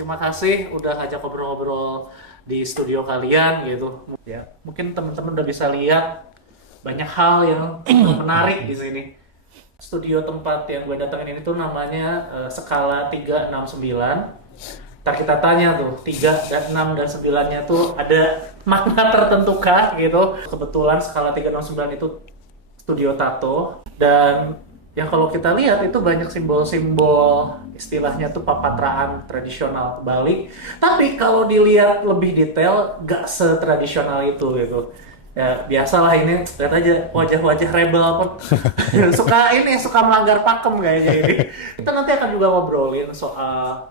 terima kasih udah ngajak ngobrol-ngobrol di studio kalian gitu. Ya, mungkin teman-teman udah bisa lihat banyak hal yang menarik di sini. Studio tempat yang gue datengin ini tuh namanya Skala 369. Ntar kita tanya tuh, 3 dan 6 dan 9-nya tuh ada makna tertentu kah gitu. Kebetulan Skala 369 itu studio tato, dan yang kalau kita lihat itu banyak simbol-simbol istilahnya tuh papatraan tradisional Bali. Tapi kalau dilihat lebih detail, gak setradisional itu gitu. Ya biasalah, ini lihat aja wajah-wajah rebel pun suka melanggar pakem kayaknya ini. Kita nanti akan juga ngobrolin soal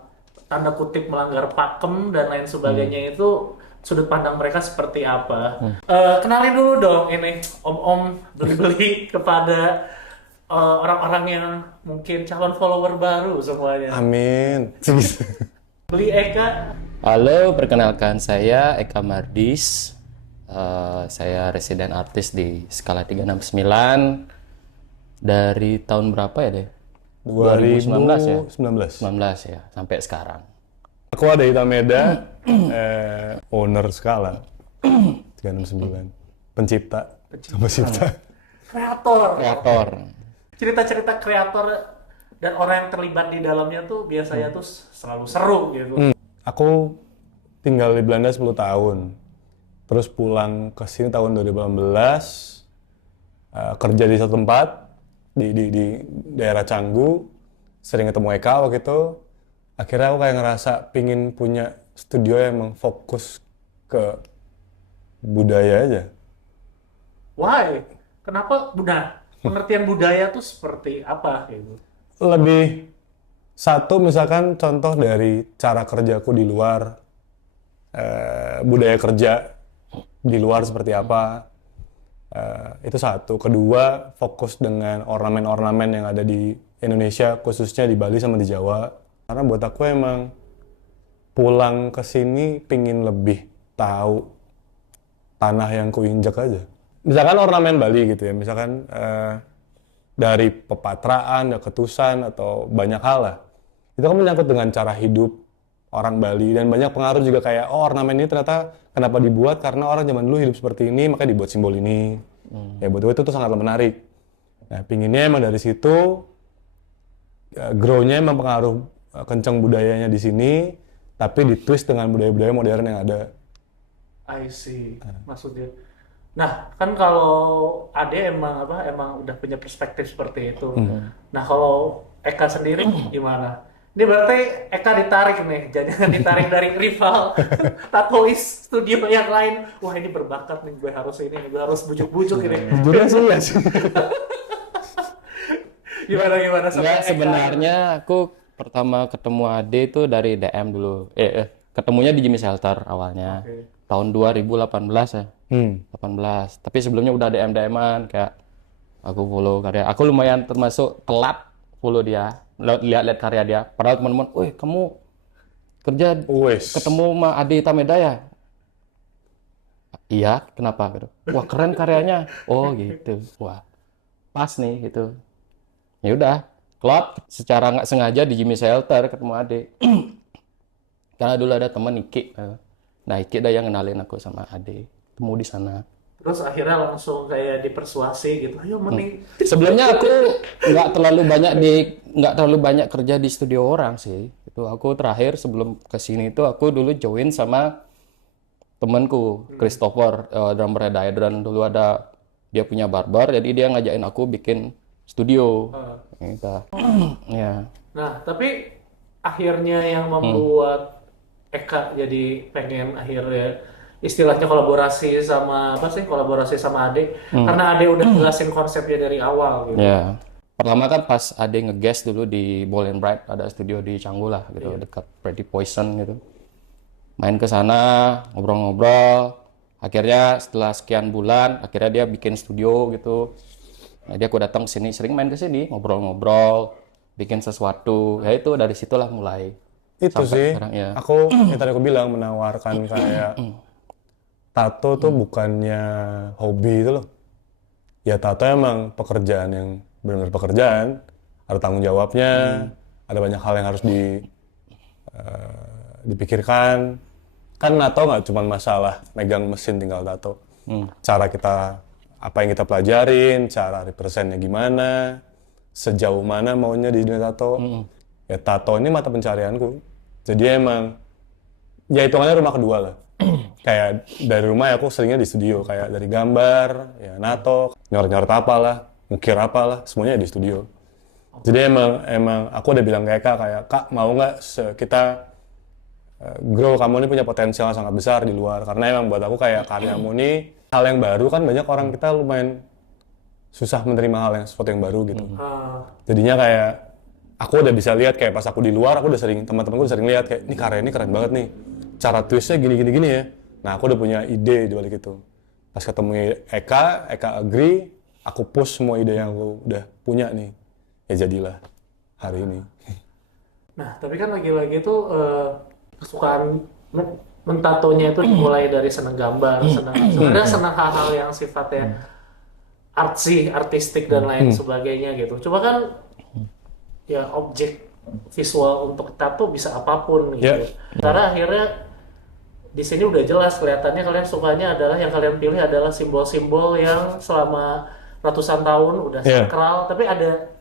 tanda kutip melanggar pakem dan lain sebagainya, itu sudut pandang mereka seperti apa. Kenalin dulu dong ini om-om beli-beli kepada orang-orang yang mungkin calon follower baru semuanya. Amin. Beli Eka. Halo, perkenalkan saya Eka Mardis. Saya residen artis di Skala 369 dari tahun berapa ya deh? 2019 ya? 2019. 19 ya, sampai sekarang. Aku ada Itameda, owner Skala 369. Pencipta. Kreator. Kreator. Cerita-cerita kreator dan orang yang terlibat di dalamnya tuh biasanya tuh selalu seru gitu. Aku tinggal di Belanda 10 tahun. Terus pulang ke sini tahun 2018, kerja di satu tempat di daerah Canggu, sering ketemu Eka waktu itu. Akhirnya aku kayak ngerasa pingin punya studio yang emang fokus ke budaya aja. Why? Kenapa pengertian budaya tuh seperti apa gitu? Lebih satu, misalkan contoh dari cara kerjaku di luar, budaya kerja di luar seperti apa, itu satu. Kedua, fokus dengan ornamen-ornamen yang ada di Indonesia, khususnya di Bali sama di Jawa. Karena buat aku emang pulang ke sini pingin lebih tahu tanah yang kuinjak aja. Misalkan ornamen Bali gitu ya, misalkan dari pepatraan, ketusan, atau banyak hal lah. Itu kan menyangkut dengan cara hidup orang Bali, dan banyak pengaruh juga kayak, oh ornamen ini ternyata kenapa dibuat, karena orang zaman dulu hidup seperti ini, makanya dibuat simbol ini. Ya buat gue itu tuh sangat menarik. Nah, pinginnya emang dari situ, grow-nya emang pengaruh kenceng budayanya di sini, tapi ditwist dengan budaya-budaya modern yang ada. I see, maksudnya. Nah, kan kalau Ade emang udah punya perspektif seperti itu. Nah, kalau Eka sendiri gimana? Ini berarti Eka ditarik nih, jangan ditarik dari rival tatois studio yang lain. Wah, ini berbakat nih, gue harus bujuk-bujuk ini. Jujurnya sih ya sih. Gimana sama Enggak, Eka? sebenarnya aku pertama ketemu Ade itu dari DM dulu. Ketemunya di Jimmy Shelter awalnya. Oke. Tahun 2018 ya. 18. Tapi sebelumnya udah DM-an kayak aku follow karya. Aku lumayan termasuk telat follow dia. Lihat-lihat karya dia. Padahal teman-teman, "Wih, kamu kerja Wes. ketemu sama Ade Tameda ya?" Iya, kenapa gitu? Wah, keren karyanya. Oh, gitu. Wah, pas nih gitu. Ya udah, klop secara nggak sengaja di Jimmy Shelter ketemu Ade. Karena dulu ada teman Iki. Nah, Iki dah yang kenalin aku sama Ade. Temu di sana. Terus akhirnya langsung kayak dipersuasi gitu. Ayo mending. Sebelumnya aku nggak terlalu banyak kerja di studio orang sih. Itu aku terakhir sebelum ke sini itu aku dulu join sama temanku Christopher, drummer Diadran. Dulu ada dia punya barber, jadi dia ngajakin aku bikin studio. Gitu. Ya. Nah, tapi akhirnya yang membuat Eka jadi pengen akhirnya istilahnya kolaborasi sama Ade, karena Ade udah jelasin konsepnya dari awal gitu. Ya. Pertama kan pas Ade nge-guest dulu di Bold and Bright, ada studio di Canggu lah gitu, dekat Pretty Poison gitu. Main ke sana, ngobrol-ngobrol. Akhirnya setelah sekian bulan, akhirnya dia bikin studio gitu. Nah, dia aku datang ke sini, sering main ke sini, ngobrol-ngobrol, bikin sesuatu. Ya itu dari situlah mulai. Itu Sampai sih, sekarang, ya. aku yang tadi aku bilang menawarkan kayak tato tuh bukannya hobi itu loh. Ya tato emang pekerjaan yang benar-benar pekerjaan, ada tanggung jawabnya, ada banyak hal yang harus dipikirkan. Kan nato nggak cuma masalah megang mesin tinggal tato. Cara kita, apa yang kita pelajarin, cara representnya gimana, sejauh mana maunya di dunia tato. Ya tato ini mata pencarianku. Jadi emang, ya hitungannya rumah kedua lah. Kayak dari rumah ya aku seringnya di studio, kayak dari gambar, ya nato, nyor-nyor apalah, ngukir apalah, semuanya di studio. Jadi emang aku udah bilang ke Eka kayak, Kak mau nggak kita grow, kamu ini punya potensial yang sangat besar di luar. Karena emang buat aku kayak karyamu ini hal yang baru kan, banyak orang kita lumayan susah menerima hal yang sesuatu yang baru gitu. Jadinya kayak aku udah bisa lihat kayak pas aku di luar, aku udah sering, teman-temanku udah sering lihat kayak ini karya ini keren banget nih. Cara twistnya gini ya. Nah aku udah punya ide di balik itu. Pas ketemu Eka agree, aku push semua ide yang aku udah punya nih. Ya jadilah hari ini. Nah, tapi kan lagi-lagi tuh kesukaan mentatonya itu dimulai dari senang gambar, sebenarnya senang hal-hal yang sifatnya artsy, artistik dan lain sebagainya gitu. Coba kan ya objek visual untuk tato bisa apapun gitu. Karena akhirnya di sini udah jelas kelihatannya kalian sukanya adalah yang kalian pilih adalah simbol-simbol yang selama ratusan tahun udah sakral, tapi ada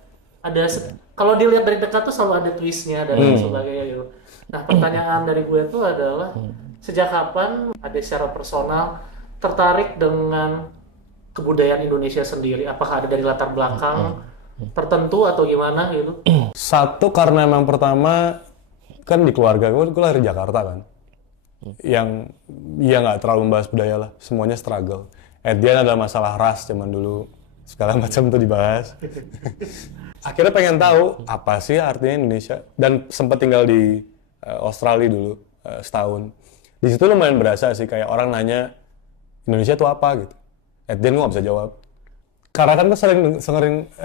kalau dilihat dari dekat tuh selalu ada twistnya dan lain sebagainya gitu. Nah pertanyaan dari gue tuh adalah sejak kapan ada secara personal tertarik dengan kebudayaan Indonesia sendiri? Apakah ada dari latar belakang tertentu atau gimana gitu? Satu karena emang pertama kan di keluarga gue lahir di Jakarta kan, yang ya nggak terlalu membahas budaya lah, semuanya struggle. At the end adalah masalah ras zaman dulu, segala macam tuh dibahas. Akhirnya pengen tahu apa sih artinya Indonesia, dan sempat tinggal di Australia dulu setahun. Di situ lumayan berasa sih, kayak orang nanya Indonesia tuh apa gitu. At the end gue nggak bisa jawab. Karena kan gue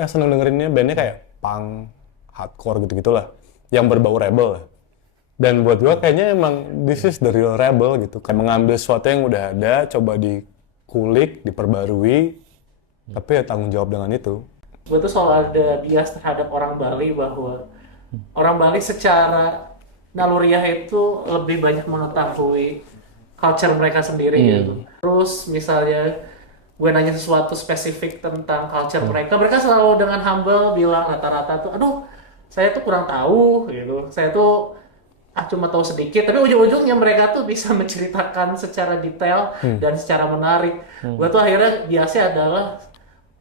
seneng dengerinnya bandnya kayak punk, hardcore gitu-gitulah, yang berbau rebel lah. Dan buat gue kayaknya emang this is the real rebel gitu. Kayak mengambil sesuatu yang udah ada, coba dikulik, diperbarui, tapi ya tanggung jawab dengan itu. Gue tuh selalu ada bias terhadap orang Bali bahwa orang Bali secara naluriah itu lebih banyak mengetahui culture mereka sendiri gitu. Terus misalnya gue nanya sesuatu spesifik tentang culture mereka selalu dengan humble bilang rata-rata tuh, aduh saya tuh kurang tahu gitu, saya tuh cuma tahu sedikit, tapi ujung-ujungnya mereka tuh bisa menceritakan secara detail dan secara menarik. Gue tuh akhirnya biasanya adalah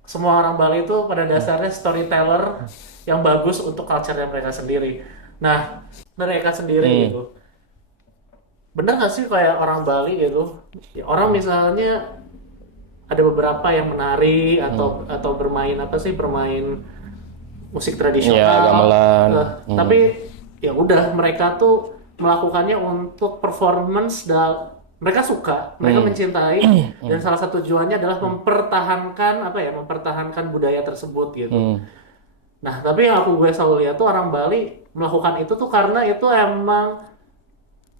semua orang Bali itu pada dasarnya storyteller yang bagus untuk culture-nya mereka sendiri. Nah, mereka sendiri gitu. Bener nggak sih kayak orang Bali gitu? Ya, orang misalnya ada beberapa yang menari atau bermain bermain musik tradisional. Gamelan. Tapi ya udah mereka tuh melakukannya untuk performance dan mereka suka, mereka mencintai, dan salah satu tujuannya adalah mempertahankan budaya tersebut gitu. Nah, tapi yang gue selalu lihat tuh orang Bali melakukan itu tuh karena itu emang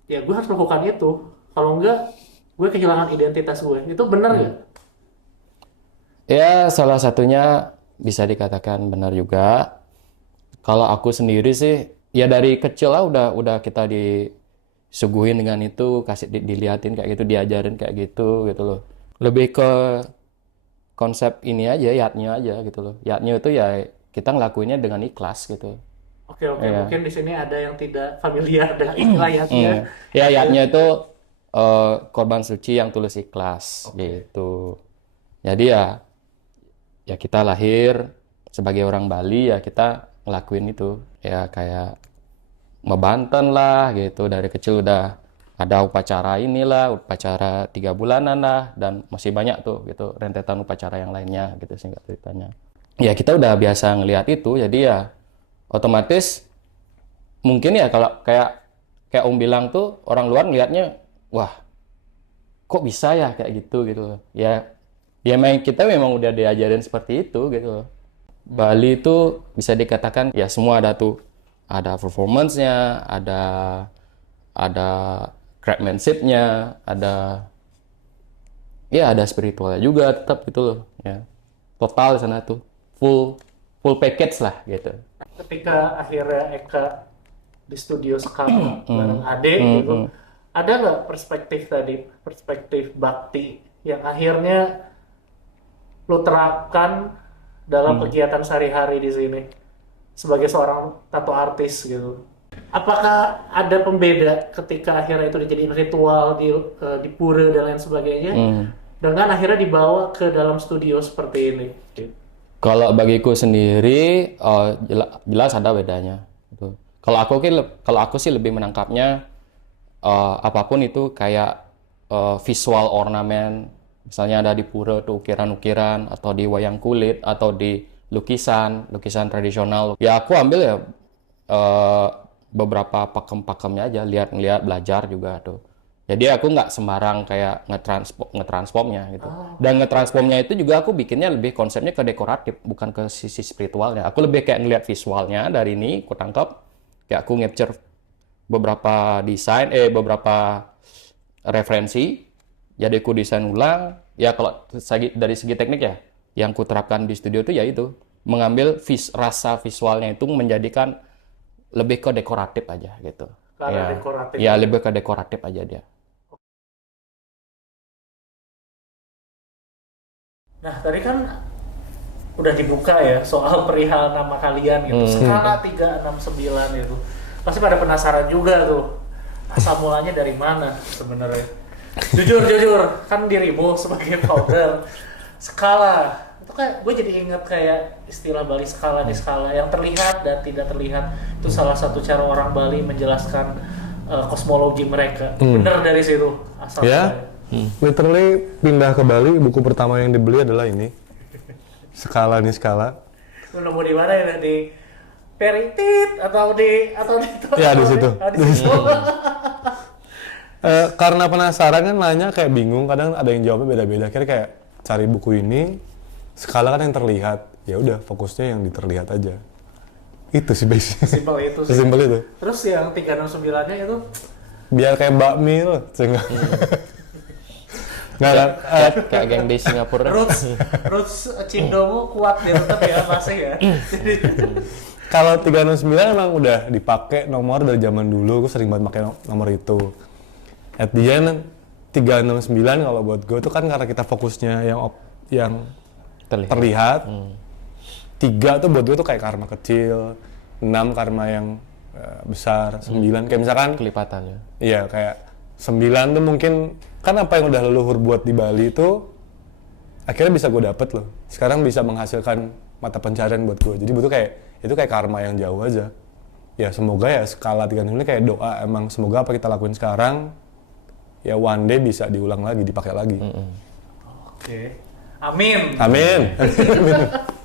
ya gue harus melakukan itu. Kalau enggak, gue kehilangan identitas gue. Itu benar nggak? Ya, salah satunya bisa dikatakan benar juga. Kalau aku sendiri sih, ya dari kecil lah udah kita disuguhin dengan itu, kasih diliatin kayak gitu, diajarin kayak gitu loh. Lebih ke konsep ini aja, yatnya aja gitu loh. Yatnya itu ya kita ngelakuinnya dengan ikhlas gitu. Oke, mungkin di sini ada yang tidak familiar dengan istilah yatnya. Ya, yatnya itu korban suci yang tulus ikhlas gitu. Jadi ya kita lahir sebagai orang Bali, ya kita ngelakuin itu. Ya kayak ngebanten lah gitu, dari kecil udah ada upacara inilah, upacara 3 bulanan lah, dan masih banyak tuh gitu rentetan upacara yang lainnya gitu singkat ceritanya. Ya kita udah biasa ngelihat itu, jadi ya otomatis mungkin ya kalau kayak Om bilang tuh orang luar ngelihatnya, wah kok bisa ya kayak gitu ya kita memang udah diajarin seperti itu gitu. Bali itu bisa dikatakan ya semua ada tuh. Ada performance-nya, ada craftsmanship-nya, ada spiritualnya juga tetap gitu loh ya. Total di sana tuh full package lah gitu. Ketika akhirnya Eka di studio Skala bareng Ade gitu. Ada nggak perspektif bakti yang akhirnya lu terapkan dalam kegiatan sehari-hari di sini sebagai seorang tato artis gitu? Apakah ada pembeda ketika akhirnya itu dijadiin ritual di pura dan lain sebagainya dengan akhirnya dibawa ke dalam studio seperti ini? Kalau bagiku sendiri jelas ada bedanya. Gitu. Kalau aku sih lebih menangkapnya apapun itu kayak visual ornamen, misalnya ada di pura tuh ukiran-ukiran atau di wayang kulit atau di lukisan tradisional. Ya aku ambil ya beberapa pakem-pakemnya aja, lihat-lihat, belajar juga tuh. Jadi aku nggak sembarang kayak ngetransformnya gitu. Dan ngetransformnya itu juga aku bikinnya lebih konsepnya ke dekoratif, bukan ke sisi spiritualnya. Aku lebih kayak ngeliat visualnya dari ini, aku tangkap, kayak aku capture beberapa desain, beberapa referensi, jadi aku desain ulang. Ya kalau dari segi teknik ya, yang ku terapkan di studio itu ya itu, mengambil rasa visualnya itu menjadikan lebih ke dekoratif aja gitu. Karena dekoratif. Ya lebih ke dekoratif aja dia. Nah, tadi kan udah dibuka ya soal perihal nama kalian gitu. Skala 369 itu. Pasti pada penasaran juga tuh. Asal mulanya dari mana sebenarnya? Jujur, kan dirimu sebagai founder Skala. Itu kayak gue jadi inget kayak istilah Bali skala di skala yang terlihat dan tidak terlihat. Itu salah satu cara orang Bali menjelaskan kosmologi mereka. Bener dari situ asal mulanya. Literally pindah ke Bali, buku pertama yang dibeli adalah ini. Skala nih skala. Lu nemu di mana ya? Di Peritit atau di Ya di situ. Di situ. Karena penasaran kan nanya kayak bingung, kadang ada yang jawabnya beda-beda. Akhirnya kayak cari buku ini, skala kan yang terlihat. Ya udah fokusnya yang terlihat aja. Itu sih basic. Simpel itu sih. Sesimpel itu. Terus yang 369-nya itu Biar kayak bakmi loh, sehingga nggak kan? Kayak geng di Singapura. roots Cindomu kuat ya tetap ya masih ya. Kalau 369 emang udah dipakai nomor dari zaman dulu, gue sering banget pakai nomor itu. At the end 369 kalau buat gue itu kan karena kita fokusnya yang terlihat. 3 tuh buat gue tuh kayak karma kecil, 6 karma yang besar, 9 kayak misalkan Kelipatannya. iya kayak 9 tuh mungkin kan apa yang udah leluhur buat di Bali itu akhirnya bisa gue dapet loh. Sekarang bisa menghasilkan mata pencarian buat gue. Jadi butuh kayak itu kayak karma yang jauh aja. Ya semoga ya skala 3 ini kayak doa emang semoga apa kita lakuin sekarang ya one day bisa diulang lagi, dipakai lagi. Oke. Amin.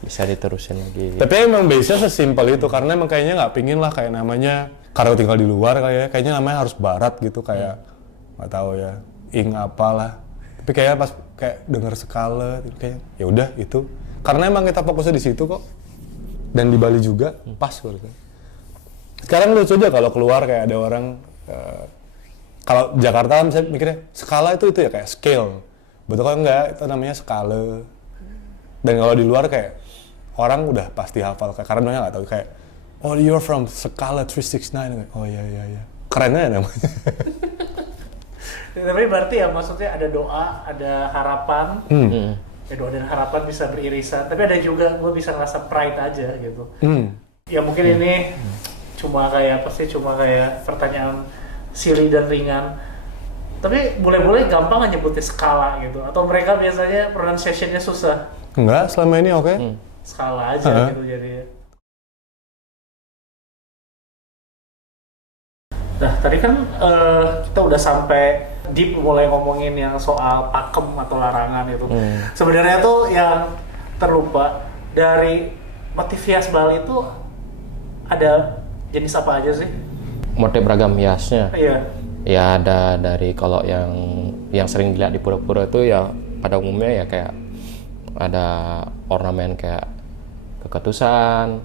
Bisa diterusin lagi. Tapi emang base-nya sesimpel itu karena emang kayaknya nggak pingin lah kayak namanya karena tinggal di luar kayaknya namanya harus barat gitu kayak nggak tahu ya apalah. Tapi kayaknya pas kayak denger skala kayak ya udah itu karena emang kita fokusnya di situ kok dan di Bali juga pas gitu. Sekarang lucu aja kalau keluar kayak ada orang kalau Jakarta kan saya mikirnya skala itu ya kayak scale. Betul kan enggak, itu namanya skala. Dan kalau di luar kayak orang udah pasti hafal karena mereka nggak tahu kayak oh you're from Skala 369. Oh iya. Keren aja namanya. Tapi berarti ya maksudnya ada doa, ada harapan. Ya, doa dan harapan bisa beririsan. Tapi ada juga gue bisa ngerasa pride aja gitu. Ya mungkin ini cuma kayak pertanyaan silly dan ringan. Tapi boleh-boleh gampang aja nyebutnya skala gitu. Atau mereka biasanya pronunciation-nya susah. Enggak, selama ini oke. Skala aja gitu jadinya. Nah, tadi kan kita udah sampai deep mulai ngomongin yang soal pakem atau larangan itu. Sebenarnya tuh yang terlupa dari motif hias Bali itu ada jenis apa aja sih? Motif beragam hiasnya. Iya. Ya ada dari kalau yang sering dilihat di pura-pura itu ya pada umumnya ya kayak ada ornamen kayak keketusan,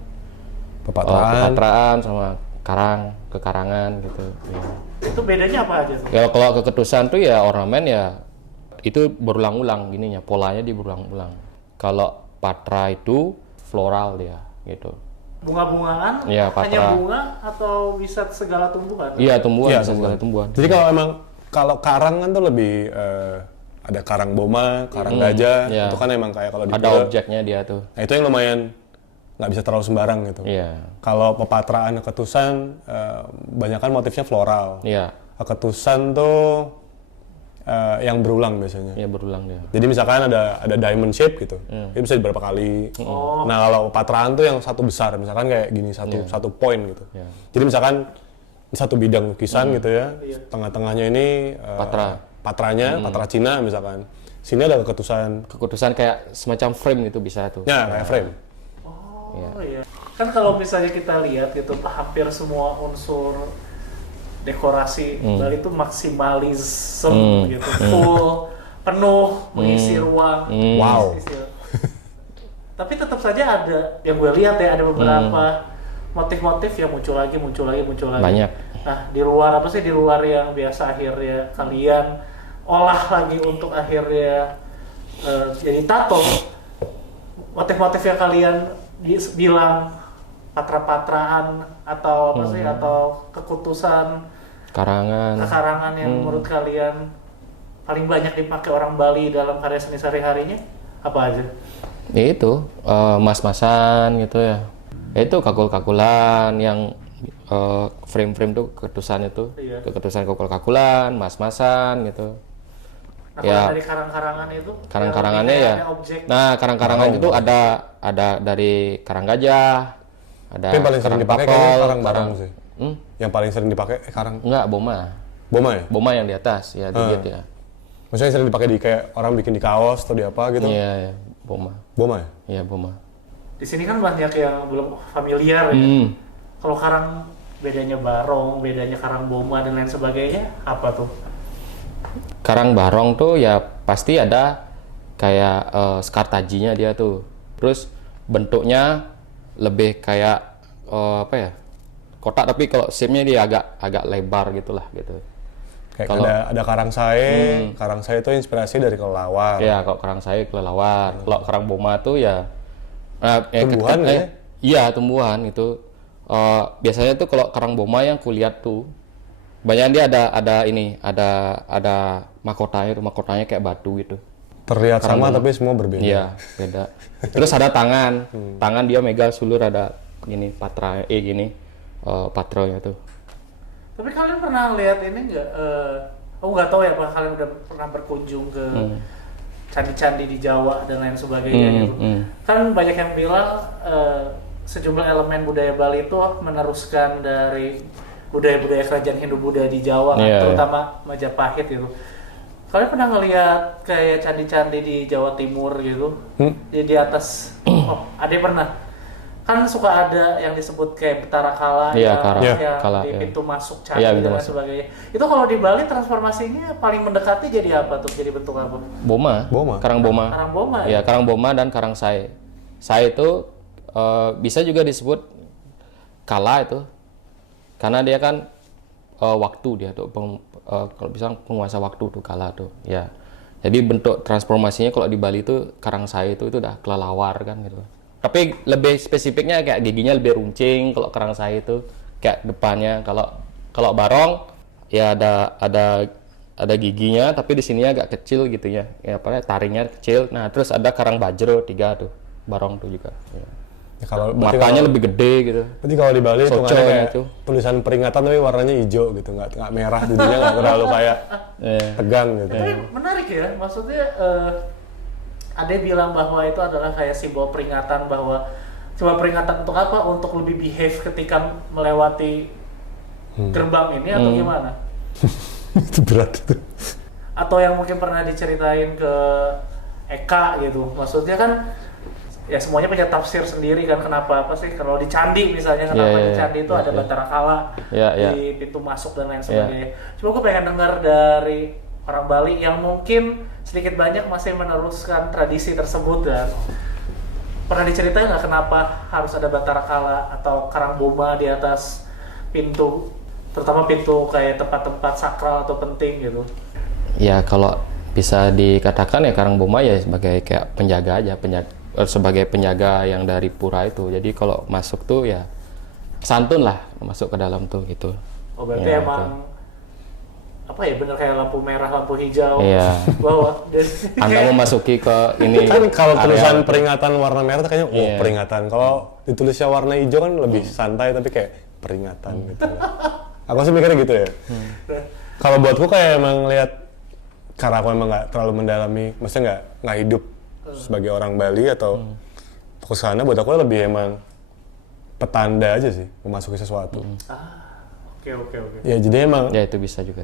pepatraan sama kekarangan gitu. Ya. Itu bedanya apa aja tuh? Ya kalau keketusan tuh ya ornamen ya itu berulang-ulang gininya, polanya di berulang-ulang. Kalau patra itu floral dia gitu. bunga-bungaan, Iya, hanya patra. bunga atau bisa segala tumbuhan? Iya, tumbuhan, Iya, bisa segala tumbuhan. Jadi kalau karang kan tuh lebih ada karang boma, karang gajah, Iya. itu kan emang kayak kalau di Ada pura, objeknya dia tuh. nah itu yang lumayan nggak bisa terlalu sembarang gitu. Iya. Kalau pepatraan ketusan, banyak kan motifnya floral. Iya, Ketusan tuh yang berulang biasanya. iya berulang dia. Jadi misalkan ada diamond shape gitu, itu bisa beberapa kali. Oh. Nah kalau patraan tuh yang satu besar, misalkan kayak gini satu poin gitu. Iya. Jadi misalkan satu bidang lukisan gitu ya, tengah-tengahnya ini patranya, patra Cina misalkan. Sini ada ketusan, Keputusan kayak semacam frame gitu bisa tuh. ya kayak frame. Oh iya. Kan kalau misalnya kita lihat gitu, hampir semua unsur dekorasi Bali itu maksimalisme gitu, full, penuh, mengisi ruang. Wow. Isi- Tapi tetap saja ada, yang gue lihat ya, ada beberapa motif-motif yang muncul lagi. Banyak. Nah, di luar apa sih, di luar yang biasa akhirnya kalian olah lagi untuk akhirnya jadi tato, motif-motif yang kalian bilang patra-patraan atau apa sih, atau kekutusan Karangan. kekarangan yang menurut kalian paling banyak dipakai orang Bali dalam karya seni sehari-harinya apa aja? Ya itu mas-masan gitu ya. Itu kakul-kakulan yang frame-frame tuh ketusan itu. Iya. Ketusan kakul-kakulan, mas-masan gitu. Nah, Ya. kalau dari karang-karangan itu, Karang-karangannya yang ya. ada objek. Nah, karang-karangan itu ada dari karang gajah, ada Tapi yang paling sering karang dipakai papol, kayaknya karang barang sih. Yang paling sering dipakai karang Enggak, boma. boma ya. Boma yang di atas ya, digit ya. Maksudnya sering dipakai di kayak orang bikin di kaos atau di apa gitu. Iya, ya, boma. Boma ya. Iya, boma. Di sini kan banyak yang belum familiar ya. Kalau karang, bedanya barong, bedanya karang boma dan lain sebagainya, apa tuh? Karang barong tuh ya pasti ada kayak skartajinya dia tuh. Terus bentuknya lebih kayak apa ya? Kotak, tapi kalau shape-nya dia agak lebar gitulah gitu. Kayak Kalau- ada karang sae itu inspirasi dari kelelawar. Ya, kalau karang saya kelelawar. Kalau karang boma tuh ya Tumbuhan ya? Iya, tumbuhan itu. Biasanya tuh kalau karang boma yang kulihat tuh banyak dia ada mahkotanya tuh, mahkotanya kayak batu gitu. Terlihat sama tapi semua berbeda. Iya, beda. Terus ada tangan. Tangan dia megang sulur ada gini patra gini patronya tuh. Tapi kalian pernah lihat ini nggak? Aku nggak tahu ya, apa kalian udah pernah berkunjung ke candi-candi di Jawa dan lain sebagainya gitu. Kan banyak yang bilang sejumlah elemen budaya Bali itu meneruskan dari budaya-budaya kerajaan Hindu-Buddha di Jawa, kan, Iya, terutama Majapahit gitu. Kalian pernah ngelihat kayak candi-candi di Jawa Timur gitu? Di atas, ada yang pernah? Kan suka ada yang disebut kayak Betara Kala, Iya, yang Kala, di iya. pintu masuk candi Iya, pintu dan lain masuk. sebagainya. Itu kalau di Bali transformasinya paling mendekati jadi apa tuh? Jadi bentuk apa? Boma. Karang boma. Karang boma ya? Iya, karang boma dan karang sae. Sae itu bisa juga disebut kala itu. Karena dia kan waktu dia tuh kalau bisa penguasa waktu tuh kala tuh. Ya. Jadi bentuk transformasinya kalau di Bali itu karang sae itu udah kelelawar kan gitu. Tapi lebih spesifiknya kayak giginya lebih runcing kalau karang sae itu kayak depannya. Kalau barong ya ada giginya tapi di sini agak kecil gitu ya. Ya apa taringnya kecil. Nah, terus ada karang bajro 3 tuh. Barong tuh juga. Ya. Ya, berarti Matanya lebih gede gitu. Berarti kalau di Bali itu Soco kayak itu. tulisan peringatan tapi warnanya hijau gitu, nggak merah, jadinya nggak terlalu kayak tegang gitu. Tapi menarik ya, maksudnya ada yang bilang bahwa itu adalah kayak simbol peringatan, bahwa simbol peringatan untuk apa? Untuk lebih behave ketika melewati gerbang ini atau gimana? Itu berat itu. Atau yang mungkin pernah diceritain ke Eka gitu, maksudnya kan ya semuanya punya tafsir sendiri kan, kenapa apa sih kalau di candi misalnya, kenapa Iya, di iya, candi itu iya, ada iya. Batara Kala Iya, iya. di pintu masuk dan lain sebagainya. Cuma gue pengen dengar dari orang Bali yang mungkin sedikit banyak masih meneruskan tradisi tersebut, dan pernah diceritain nggak kenapa harus ada Batara Kala atau karang boma di atas pintu, terutama pintu kayak tempat-tempat sakral atau penting gitu. Ya kalau bisa dikatakan ya karang boma ya sebagai kayak penjaga aja, sebagai penjaga yang dari pura itu. Jadi kalau masuk tuh ya santun lah masuk ke dalam tuh gitu. Oh berarti Ya, emang apa ya bener kayak lampu merah, lampu hijau Iya. bawah. Anda memasuki ke ini Kan kalau area tulisan itu. peringatan warna merah tuh kayaknya, oh Iya. peringatan. Kalau ditulisnya warna hijau kan lebih santai tapi kayak peringatan gitu. Aku sih mikirnya gitu ya. Kalau buatku kayak emang lihat, karena aku emang nggak terlalu mendalami, maksudnya nggak hidup sebagai orang Bali atau ke sana, buat aku lebih emang petanda aja sih memasuki sesuatu. Oke. Ya jadi emang Ya itu bisa juga.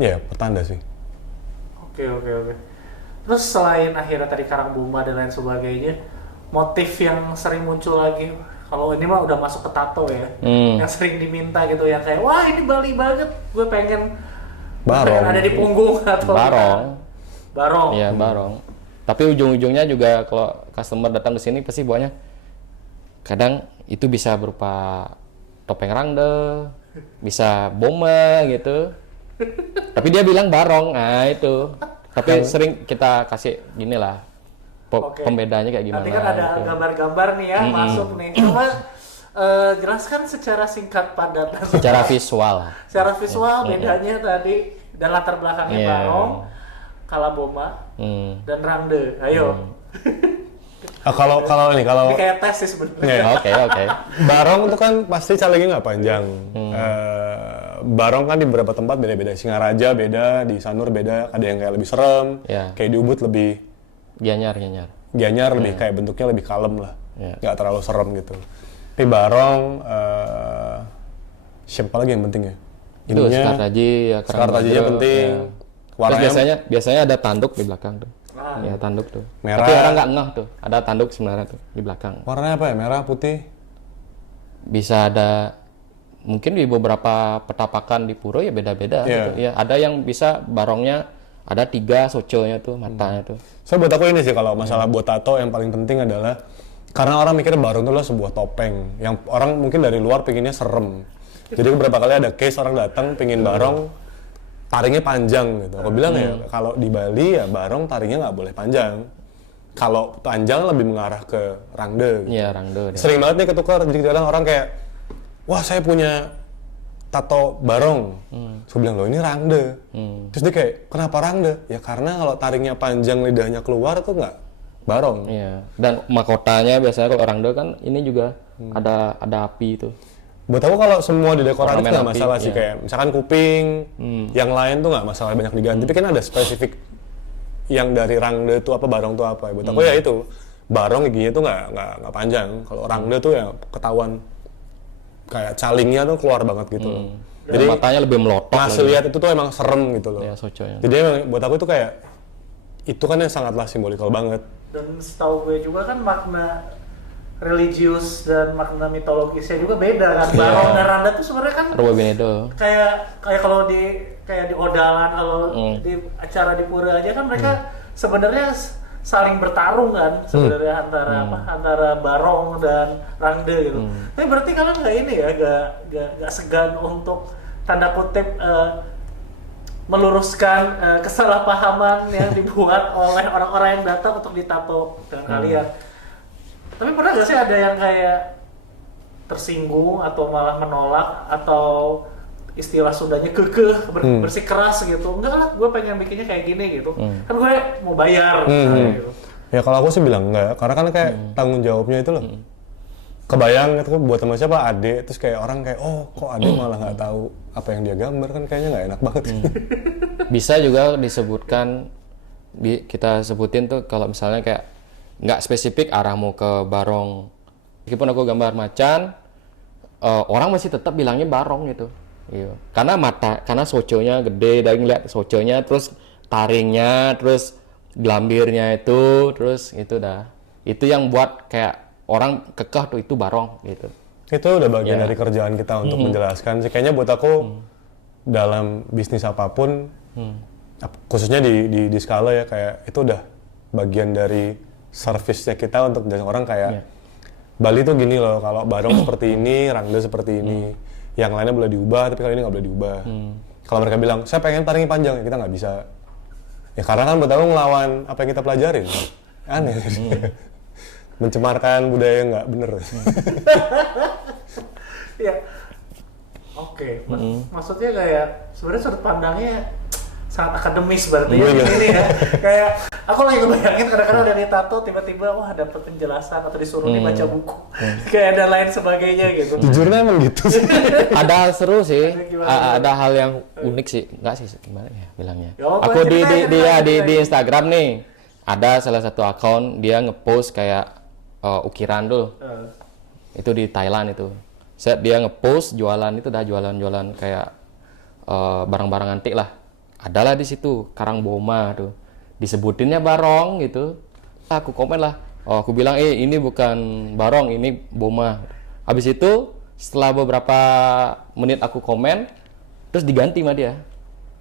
ya petanda sih. Oke. Terus selain akhirnya tadi Karang Buma dan lain sebagainya, motif yang sering muncul lagi, kalau ini mah udah masuk ke tato ya, yang sering diminta gitu, yang kayak wah ini Bali banget, gue pengen Barong. ada di punggung atau barong. Iya, barong. Tapi ujung-ujungnya juga kalau customer datang ke sini pasti bawanya kadang itu bisa berupa topeng rangde, bisa boma gitu. Tapi dia bilang barong, nah itu. Tapi sering kita kasih gini lah, Oke. pembedanya kayak gimana. Nanti kan ada gitu. gambar-gambar nih ya masuk nih. Coba jelaskan secara singkat padat. Secara visual. Secara visual bedanya tadi dan latar belakangnya Iya. barong, kalaboma, dan rangde. Ayo. Kalau Ini kayak tes sih sebenarnya. Oke. Barong itu kan pasti calingnya nggak panjang. Barong kan di beberapa tempat beda-beda. Singaraja beda, di Sanur beda. Ada yang kayak lebih serem, Ya. kayak di Ubud lebih Gianyar. Gianyar, lebih kayak bentuknya lebih kalem lah, Ya. nggak terlalu serem gitu. Tapi Barong, siapa lagi yang penting ya? Itu sekartaji ya. sekartajinya penting. Terus Warnanya biasanya ada tanduk di belakang tuh. Ya tanduk tuh. Merah. Tapi orang nggak ngeh tuh. Ada tanduk sebenarnya tuh di belakang. warnanya apa ya? Merah, putih. Bisa ada mungkin di beberapa petapakan di pura ya beda-beda Iya. gitu. Ya ada yang bisa barongnya ada 3 soconya tuh matanya tuh. So buat aku ini sih kalau masalah buat tato yang paling penting adalah karena orang mikir barong itu adalah sebuah topeng yang orang mungkin dari luar pengennya serem. Jadi beberapa kali ada case orang datang pengen barong taringnya panjang gitu. Aku bilang ya kalau di Bali ya barong taringnya nggak boleh panjang. Kalau panjang lebih mengarah ke rangde. Gitu. Iya rangde. Sering banget nih ketukar, jadi kadang orang kayak, wah saya punya tato barong. Terus gue bilang, loh ini rangde. Terus dia kayak, kenapa rangde? Ya karena kalau taringnya panjang lidahnya keluar tuh nggak barong. Iya. Dan mahkotanya biasanya kalau rangde kan ini juga ada api itu. Buat aku kalau semua di dekoratif Ornamen nggak api, masalah sih, iya. kayak misalkan kuping, yang lain tuh nggak masalah banyak diganti. Tapi kan ada spesifik yang dari rangde tuh apa, barong tuh apa. Buat aku ya itu, barong giginya tuh nggak panjang. Kalau rangde tuh ya ketahuan kayak calingnya tuh keluar banget gitu. Jadi matanya lebih melotot. Masih lihat itu tuh emang serem gitu loh. Ya soconya. Jadi emang buat aku tuh kayak itu kan yang sangatlah simbolikal banget. Dan setahu gue juga kan makna religius dan makna mitologisnya juga beda kan. Barong dan randa tuh sebenarnya kan Rua Benedo. kayak kalau di Odalan, kalau di acara di pura aja kan mereka sebenarnya saling bertarung kan sebenarnya antara barong dan rangde gitu. Tapi berarti kalian nggak ini ya, nggak segan untuk tanda kutip meluruskan kesalahpahaman yang dibuat oleh orang-orang yang datang untuk ditato dengan kalian. Tapi pernah nggak sih ada yang kayak tersinggung atau malah menolak atau istilah Sundanya kekeh, bersikeras gitu? Enggak lah, gue pengen bikinnya kayak gini gitu. Kan gue mau bayar misalnya gitu. Ya kalau aku sih bilang enggak, karena kan kayak tanggung jawabnya itu loh. Kebayang itu buat teman siapa, Ade, terus kayak orang kayak, oh kok Ade malah nggak tahu apa yang dia gambar, kan kayaknya nggak enak banget. Bisa juga disebutkan, kita sebutin tuh kalau misalnya kayak nggak spesifik arahmu ke barong. Meskipun aku gambar macan, orang masih tetap bilangnya barong gitu. Iya. Karena soconya gede, dan ngeliat soconya, terus taringnya, terus gelambirnya itu, terus itu dah. Itu yang buat kayak orang kekeh tuh itu barong gitu. Itu udah bagian dari kerjaan kita untuk menjelaskan sih. Kayaknya buat aku dalam bisnis apapun, khususnya di skala ya, kayak itu udah bagian dari servisnya kita untuk jelasin orang kayak Bali tuh gini loh, kalau barong seperti ini, rangde seperti ini, yang lainnya boleh diubah, tapi kalau ini nggak boleh diubah. Kalau mereka bilang, saya pengen taringnya panjang, ya kita nggak bisa. Ya karena kan buat aku ngelawan apa yang kita pelajarin. Aneh. mencemarkan budaya yang nggak bener. Iya. Oke, maksudnya kayak sebenarnya sudut pandangnya sangat akademis berarti ya ini ya. Kayak aku lagi ngebayangin kadang-kadang dari tato tiba-tiba wah dapat penjelasan atau disuruh nih baca buku. Kayak ada lain sebagainya gitu. Jujurnya emang gitu sih. Ada hal seru sih, Gimana? ada hal yang unik sih, enggak sih gimana ya bilangnya. Ya, apa, Aku ceritain. di Instagram nih, ada salah satu akun dia ngepost kayak ukiran tuh, itu di Thailand itu. Set dia ngepost jualan itu dah jualan kayak barang-barang antik lah. Adalah di situ karang boma tuh, disebutinnya barong gitu. Aku komen lah, aku bilang ini bukan barong, ini boma. Habis itu setelah beberapa menit aku komen, terus diganti sama dia.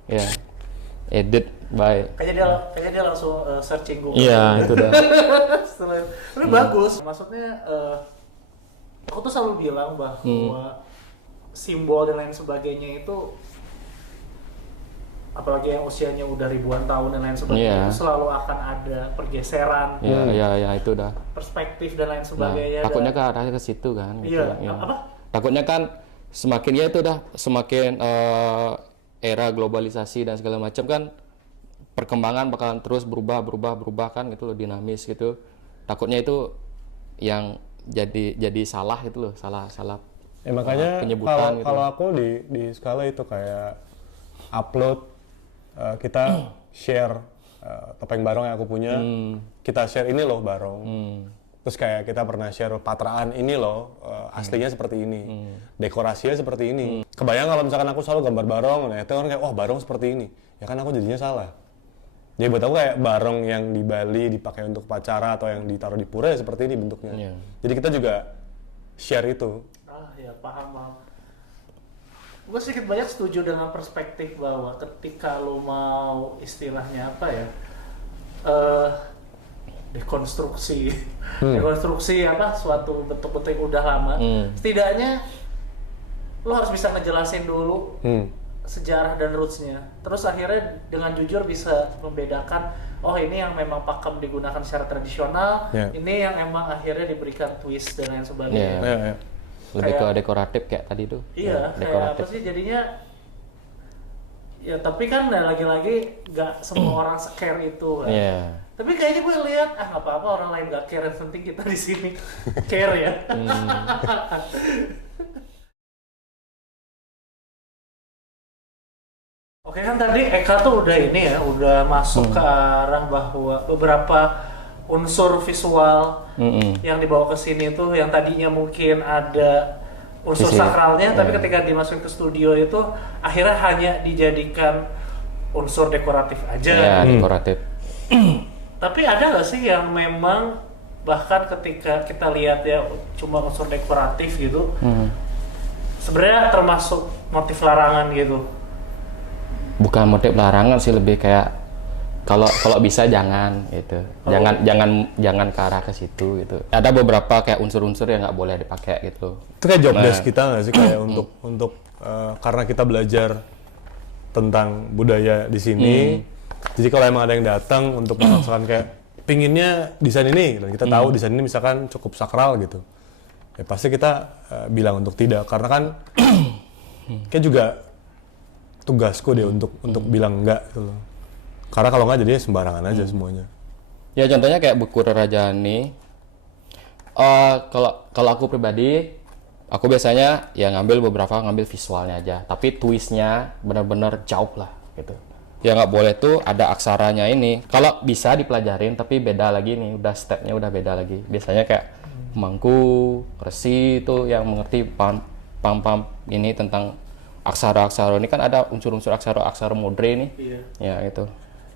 Ya, edit by. Kayaknya dia langsung searching Google. Iya itu dah. Ini bagus. Maksudnya aku tuh selalu bilang bahwa simbol dan lain sebagainya itu, apalagi yang usianya udah ribuan tahun dan lain sebagainya, itu selalu akan ada pergeseran. Iya itu dah. Perspektif dan lain Nah, sebagainya. takutnya ke arahnya ke situ kan. Iya. Gitu. Apa? Takutnya kan semakin ya itu dah semakin era globalisasi dan segala macam kan, perkembangan bakalan terus berubah kan gitu loh, dinamis gitu. Takutnya itu yang jadi salah gitu loh, salah Ya makanya penyebutan gitu. kalau aku di skala itu kayak upload, kita share topeng barong yang aku punya, kita share ini loh barong. Terus kayak kita pernah share patraan ini loh, aslinya seperti ini, dekorasinya seperti ini. Kebayang kalau misalkan aku selalu gambar barong, nah itu orang kayak, wah barong seperti ini. Ya kan aku jadinya salah. Jadi buat aku kayak barong yang di Bali dipakai untuk upacara atau yang ditaruh di pura ya seperti ini bentuknya. Jadi kita juga share itu. Ya paham. Gue sedikit banyak setuju dengan perspektif bahwa ketika lo mau istilahnya apa ya, dekonstruksi apa suatu bentuk-bentuk yang udah lama, setidaknya lo harus bisa ngejelasin dulu sejarah dan rootsnya, terus akhirnya dengan jujur bisa membedakan, oh ini yang memang pakem digunakan secara tradisional, ini yang emang akhirnya diberikan twist dan lain sebagainya. Lebih ke dekoratif kayak tadi tuh. Iya, kayak apa sih jadinya? Ya tapi kan lagi-lagi nggak semua orang care itu kan. Tapi kayaknya gue lihat nggak apa-apa orang lain nggak care, yang penting kita di sini care ya. Oke, kan tadi Eka tuh udah ini ya, udah masuk ke arah bahwa beberapa unsur visual yang dibawa ke sini tuh yang tadinya mungkin ada unsur sakralnya, tapi ketika dimasukin ke studio itu akhirnya hanya dijadikan unsur dekoratif aja. Dekoratif. Tapi ada nggak sih yang memang bahkan ketika kita lihat ya cuma unsur dekoratif gitu, sebenarnya termasuk motif larangan gitu? Bukan motif larangan sih, lebih kayak kalau bisa jangan gitu, jangan ke arah ke situ gitu. Ada beberapa kayak unsur-unsur yang nggak boleh dipakai gitu. Itu kayak job desk kita nggak sih, kayak untuk karena kita belajar tentang budaya di sini, jadi kalau emang ada yang datang untuk melaksanakan kayak pinginnya desain ini, dan kita tahu desain ini misalkan cukup sakral gitu, ya pasti kita bilang untuk tidak, karena kan kayak juga tugasku deh untuk bilang enggak gitu loh. Karena kalau nggak jadinya sembarangan aja semuanya. Ya contohnya kayak buku Rerajaan nih. Kalau aku pribadi, aku biasanya ya ngambil visualnya aja. Tapi twistnya benar-benar jauh lah gitu. Ya nggak boleh tuh ada aksaranya ini. Kalau bisa dipelajarin, tapi beda lagi nih. Udah stepnya udah beda lagi. Biasanya kayak mangku, resi itu yang mengerti pam ini tentang aksara-aksara ini kan ada unsur-unsur aksara modern nih. Ya itu.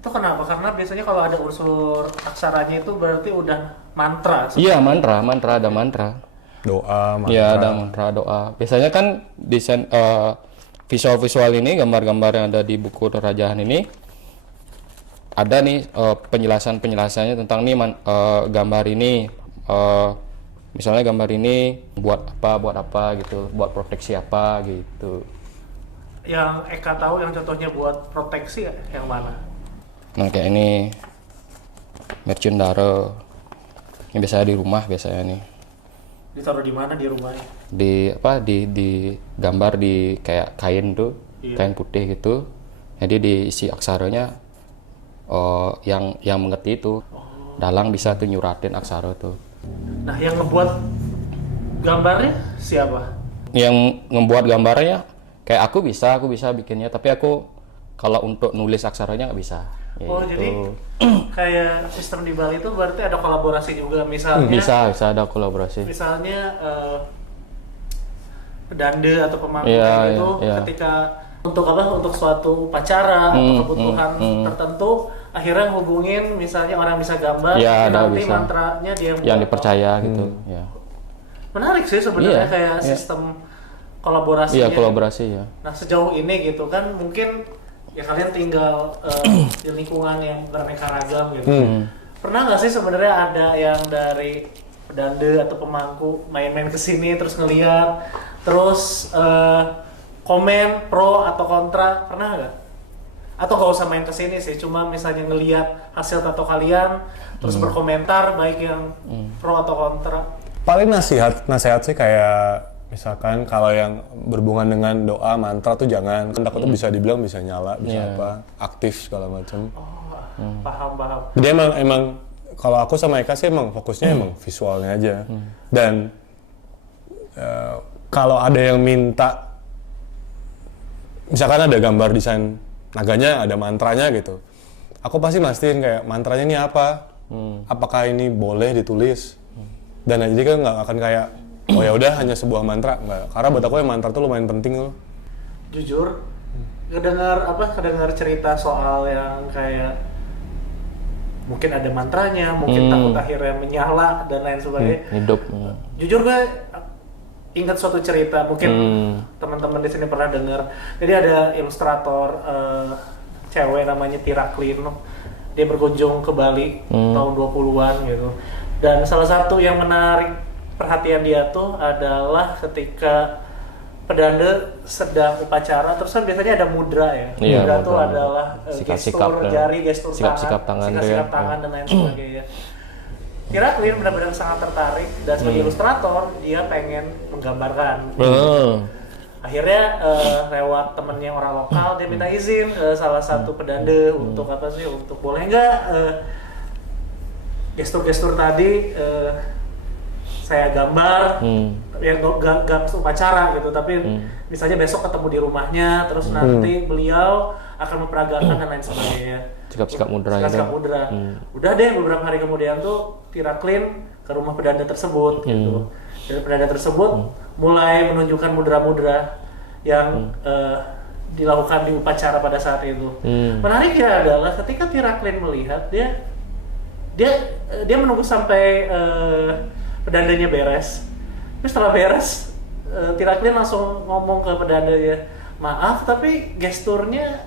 Itu kenapa? Karena biasanya kalau ada unsur aksaranya itu berarti udah mantra. Iya, mantra ada mantra. Doa, mantra. Iya, ada mantra, doa. Biasanya kan desain visual ini, gambar-gambar yang ada di buku Rerajaan ini ada nih penjelasannya tentang nih gambar ini, misalnya gambar ini buat apa gitu, buat proteksi apa gitu. Yang Eka tahu yang contohnya buat proteksi yang mana? Nah kayak ini Mercundara Ini biasanya di rumah biasanya nih. Ditaruh di mana di rumahnya? Di gambar di kayak kain tuh, kain putih gitu. Jadi diisi aksaranya yang mengerti itu. Dalang bisa tuh nyuratin aksara tuh. Nah, yang ngebuat gambarnya siapa? Yang ngebuat gambarnya kayak aku bisa bikinnya, tapi aku kalau untuk nulis aksaranya nggak bisa. Oh, Gitu. jadi kayak sistem di Bali itu berarti ada kolaborasi juga, misalnya Bisa ada kolaborasi. misalnya pedande atau pemangku Iya, itu iya. ketika untuk suatu upacara atau kebutuhan tertentu, akhirnya hubungin misalnya orang bisa gambar, Iya, ada, nanti bisa. mantranya dia Yang buat. dipercaya gitu. Ya. Menarik sih sebenarnya, Iya, kayak iya. sistem kolaborasinya. Iya, kolaborasi ya. Nah, sejauh ini gitu kan mungkin ya kalian tinggal di lingkungan yang beraneka ragam gitu. Pernah nggak sih sebenarnya ada yang dari pedande atau pemangku main-main kesini terus ngeliat, terus komen pro atau kontra, pernah nggak? Atau nggak usah main kesini sih, cuma misalnya ngeliat hasil tato kalian terus berkomentar baik yang pro atau kontra. Paling nasihat sih kayak misalkan kalau yang berhubungan dengan doa mantra tuh jangan, kan takutnya bisa dibilang bisa nyala, bisa apa, aktif segala macam. Paham. Jadi emang kalau aku sama Eka sih emang fokusnya emang visualnya aja. Dan kalau ada yang minta, misalkan ada gambar desain naganya, ada mantranya gitu, aku pasti mastiin kayak mantranya ini apa, apakah ini boleh ditulis, dan jadi kan nggak akan kayak oh ya udah hanya sebuah mantra, nggak. Karena buat aku yang mantra tuh lumayan penting loh. Jujur, kedengar cerita soal yang kayak mungkin ada mantranya, mungkin takut akhirnya menyala dan lain sebagainya. Hidup. Jujur gue ingat suatu cerita, mungkin teman-teman di sini pernah dengar. Jadi ada ilustrator cewek namanya Tira Klin. Dia berkunjung ke Bali tahun 20-an gitu. Dan salah satu yang menarik perhatian dia tuh adalah ketika pedande sedang upacara, terus kan biasanya ada mudra ya. Iya, Mudra tuh mudra. adalah Sikap-sikap, gestur ya. jari, gestur Sikap-sikap tangan tuh ya. sikap tangan dan lain sebagainya. Tira Klin benar-benar sangat tertarik dan sebagai ilustrator dia pengen menggambarkan. Akhirnya lewat temennya orang lokal dia minta izin salah satu pedande untuk apa sih, untuk boleh nggak gestur-gestur tadi saya gambar, ya nggak upacara gitu, tapi misalnya besok ketemu di rumahnya, terus nanti beliau akan memperagakan dan lain sebagainya. Sikap-sikap mudra itu. Sikap-sikap mudra. Udah deh, beberapa hari kemudian tuh Tira Klin ke rumah pedanda tersebut gitu. Dan pedanda tersebut mulai menunjukkan mudra-mudra yang dilakukan di upacara pada saat itu. Menariknya adalah ketika Tira Klin melihat, dia menunggu sampai pedandanya beres. Terus setelah beres, Tira Klin langsung ngomong ke pedandanya, maaf tapi gesturnya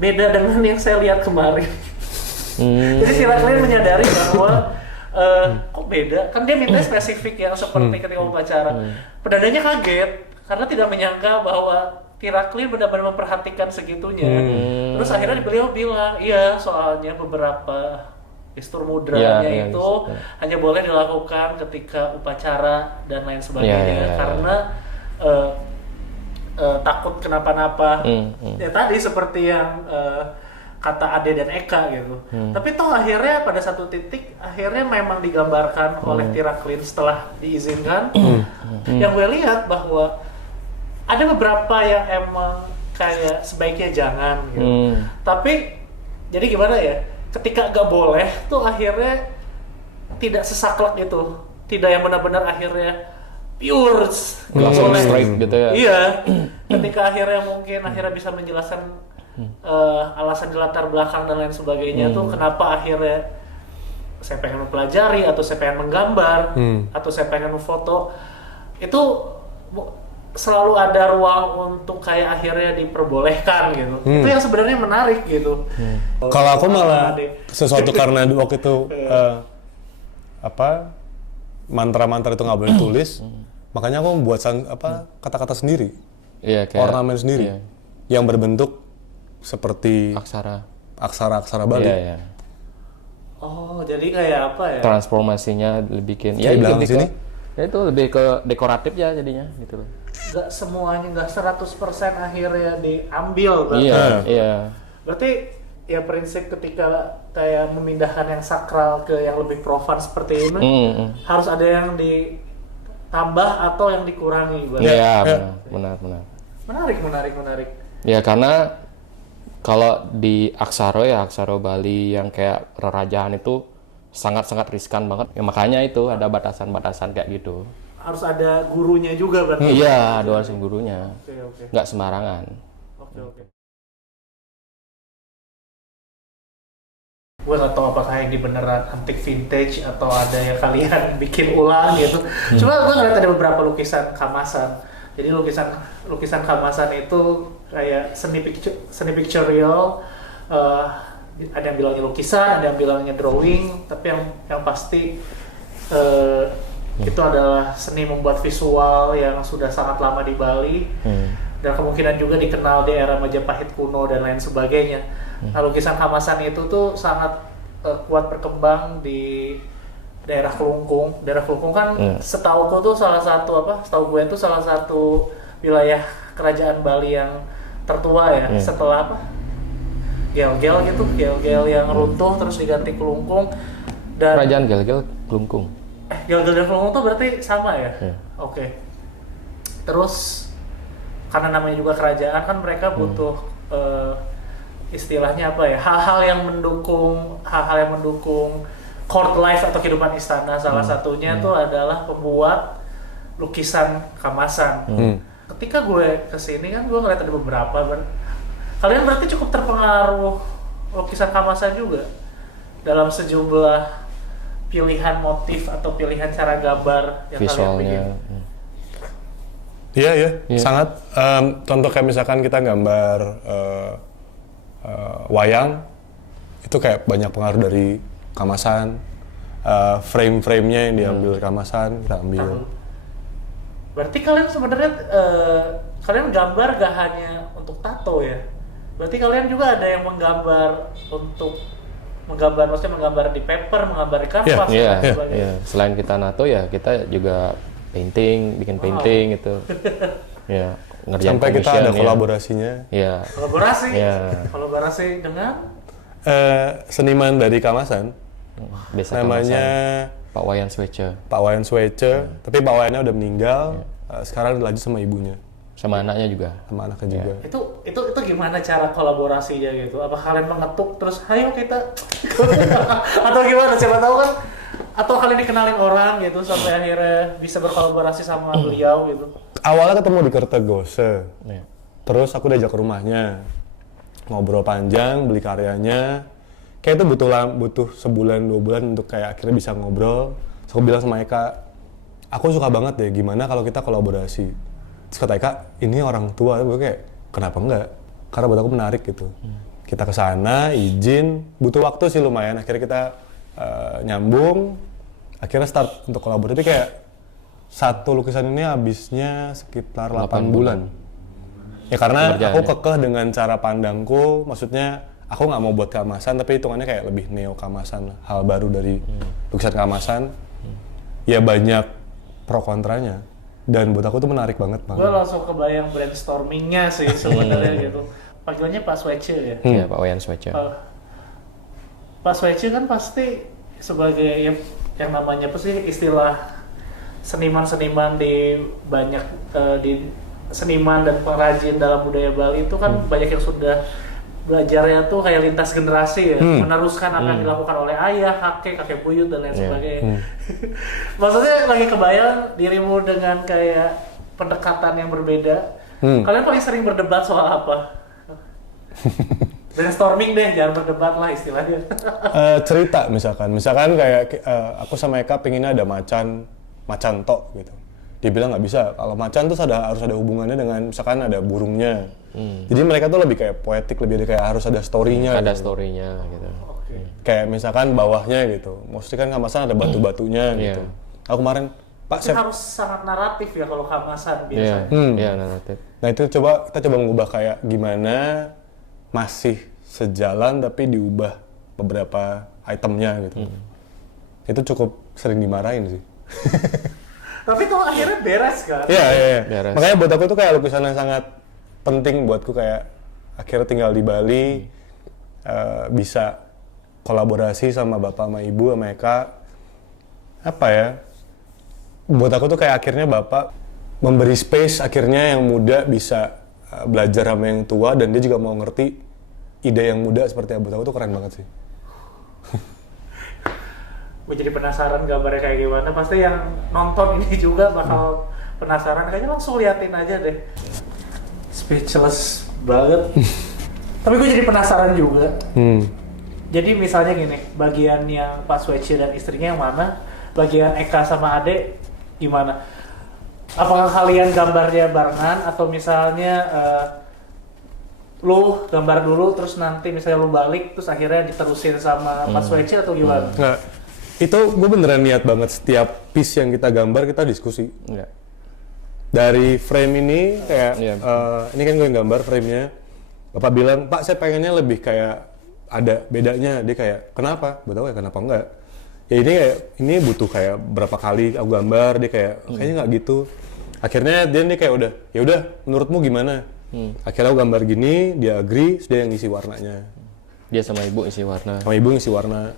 beda dengan yang saya lihat kemarin. Jadi Tira Klin menyadari bahwa kok beda? Kan dia minta spesifik yang seperti ketika upacara. Pedandanya kaget karena tidak menyangka bahwa Tira Klin benar-benar memperhatikan segitunya. Terus akhirnya beliau bilang, iya soalnya beberapa gestur mudranya itu hanya boleh dilakukan ketika upacara dan lain sebagainya karena takut kenapa-napa. Ya tadi seperti yang kata Ade dan Eka gitu. Tapi toh akhirnya pada satu titik akhirnya memang digambarkan oleh Tira Klin setelah diizinkan. Yang gue lihat bahwa ada beberapa yang emang kayak sebaiknya jangan gitu. Tapi jadi gimana ya? Ketika gak boleh tuh akhirnya tidak sesaklek itu, tidak yang benar-benar akhirnya pure Langsung straight gitu ya. Iya, ketika akhirnya bisa menjelaskan alasan di latar belakang dan lain sebagainya tuh kenapa akhirnya saya pengen mempelajari atau saya pengen menggambar atau saya pengen memfoto, itu selalu ada ruang untuk kayak akhirnya diperbolehkan gitu. Itu yang sebenarnya menarik gitu. Kalau aku malah sesuatu karena waktu itu mantra-mantra itu nggak boleh tulis, makanya aku membuat kata-kata sendiri, Iya, kayak ornamen sendiri yang berbentuk seperti aksara aksara-aksara Bali. Iya. Oh, jadi kayak apa ya? Transformasinya dibikin Kayak itu belakang lebih sini? ya itu lebih ke dekoratif ya jadinya gitu loh. Nggak semuanya, nggak 100% akhirnya diambil berarti. Iya, iya. Berarti ya prinsip ketika kayak memindahkan yang sakral ke yang lebih profan seperti ini, harus ada yang ditambah atau yang dikurangi. Berarti. Iya, benar. Menarik. Ya karena kalau di Aksaro Bali yang kayak rerajahan itu sangat-sangat riskan banget. Ya, makanya itu ada batasan-batasan kayak gitu. Harus ada gurunya juga berarti. Iya, ada langsung gurunya. Oke. Nggak sembarangan. Oke. Gue nggak tahu apakah ini beneran antik vintage atau ada yang kalian bikin ulang gitu. Cuma gue ngeliat ada beberapa lukisan Kamasan. Jadi lukisan Kamasan itu kayak seni pictorial. Ada yang bilangnya lukisan, ada yang bilangnya drawing. Tapi yang pasti itu adalah seni membuat visual yang sudah sangat lama di Bali. Dan kemungkinan juga dikenal di era Majapahit kuno dan lain sebagainya. Nah, lukisan Kamasan itu tuh sangat kuat berkembang di daerah Kelungkung. Daerah Kelungkung kan setauku tuh setahu gue itu salah satu wilayah kerajaan Bali yang tertua ya. Setelah apa? Gel-gel gitu, gel-gel yang runtuh terus diganti Kelungkung. Dan Kerajaan Gel-Gel Kelungkung. Gel-gel dan Kelungkung tuh berarti sama ya? Oke. Terus karena namanya juga kerajaan kan mereka butuh istilahnya apa ya, hal-hal yang mendukung court life atau kehidupan istana. Salah satunya tuh adalah pembuat lukisan Kamasan. Ketika gue kesini kan gue ngeliat ada beberapa. Kalian berarti cukup terpengaruh lukisan Kamasan juga dalam sejumlah pilihan motif atau pilihan cara gambar yang visualnya. kalian bikin. Iya, sangat. Contoh kayak misalkan kita gambar wayang, itu kayak banyak pengaruh dari Kamasan. Frame-framenya yang diambil Kamasan, kita ambil. Berarti kalian sebenarnya kalian gambar gak hanya untuk tato ya? Berarti kalian juga ada yang menggambar maksudnya menggambar di paper, menggambar di kanvas dan sebagainya. Iya. Selain kita nato ya kita juga bikin painting gitu. Ya, ngerjain Sampai kita ada commission, kolaborasinya. Ya. Kolaborasi dengan Seniman dari Kamasan, Desa namanya Kamasan, Pak Wayan Swece. Pak Wayan Swece, tapi Pak Wayannya udah meninggal. Sekarang lagi sama ibunya, Sama anaknya juga. sama anaknya juga. itu gimana cara kolaborasinya gitu? Apa kalian mengetuk terus ayo kita atau gimana? Siapa tahu kan, atau kalian dikenalin orang gitu sampai akhirnya bisa berkolaborasi sama beliau gitu. Awalnya ketemu di Kertegose, Iya. terus aku diajak ke rumahnya, ngobrol panjang, beli karyanya. Kayak itu butuh sebulan 2 bulan untuk kayak akhirnya bisa ngobrol. Terus aku bilang sama Eka, aku suka banget deh gimana kalau kita kolaborasi. Terus kata Eka, ini orang tua. Gue kayak, kenapa enggak? Karena buat aku menarik gitu. Kita ke sana, izin, butuh waktu sih lumayan. Akhirnya kita nyambung, akhirnya start untuk kolaborasi. Tapi kayak satu lukisan ini habisnya sekitar 8 bulan. Ya karena aku kekeh dengan cara pandangku, maksudnya aku nggak mau buat Kamasan, tapi hitungannya kayak lebih neo Kamasan, hal baru dari lukisan Kamasan. Ya banyak pro kontranya, dan buat aku tuh menarik banget. Gue langsung kebayang brainstormingnya sih sebenarnya gitu. Panggilannya Pak Swece ya? Iya, Pak Wayan Swece. Pak Swece kan pasti sebagai yang namanya apa sih istilah seniman-seniman di banyak di seniman dan pengrajin dalam budaya Bali itu kan banyak yang sudah belajarnya tuh kayak lintas generasi ya, meneruskan apa yang dilakukan oleh ayah, kakek buyut dan lain sebagainya. Maksudnya lagi kebayang dirimu dengan kayak pendekatan yang berbeda. Kalian paling sering berdebat soal apa? Brainstorming deh, jangan berdebat lah istilahnya. Cerita misalkan kayak aku sama Eka pengennya ada macan tok gitu. Dia bilang nggak bisa, kalau macan tuh harus ada hubungannya dengan misalkan ada burungnya. Jadi mereka tuh lebih kayak poetik, lebih kayak harus ada story-nya. Ada gitu. story-nya gitu. Kayak misalkan bawahnya gitu, mesti kan Kamasan ada batu-batunya gitu. Aku kemarin, Pak Itu harus sangat naratif ya kalau Kamasan Iya, biasanya. naratif. Nah itu kita coba mengubah kayak gimana masih sejalan tapi diubah beberapa itemnya gitu. Itu cukup sering dimarahin sih. Tapi tuh akhirnya beres kan? Iya. Beres. Makanya buat aku tuh kayak lukisan yang sangat penting buatku, kayak akhirnya tinggal di Bali, bisa kolaborasi sama bapak sama ibu sama Eka. Apa ya? Buat aku tuh kayak akhirnya bapak memberi space akhirnya yang muda bisa belajar sama yang tua, dan dia juga mau ngerti ide yang muda seperti apa. Buat aku tuh keren banget sih. Gue jadi penasaran gambarnya kayak gimana. Pasti yang nonton ini juga bakal penasaran. Kayaknya langsung liatin aja deh. Speechless banget. Tapi gue jadi penasaran juga. Jadi misalnya gini, bagian yang Pak Sweci dan istrinya yang mana? Bagian Eka sama Ade gimana? Apakah kalian gambarnya barengan atau misalnya lu gambar dulu terus nanti misalnya lu balik terus akhirnya diterusin sama Pak Sweci atau gimana? Nggak, itu gue beneran niat banget setiap piece yang kita gambar kita diskusi. Iya. Dari frame ini kayak Iya. ini kan gue yang gambar framenya, bapak bilang, Pak saya pengennya lebih kayak ada bedanya. Dia kayak kenapa? Gue tahu ya kenapa enggak. Ya ini butuh kayak berapa kali aku gambar. Dia kayak kayaknya nggak gitu. Akhirnya dia kayak ya udah menurutmu gimana? Akhirnya aku gambar gini, dia agree, dia yang ngisi warnanya. Dia sama ibu isi warna. Sama ibu ngisi warna.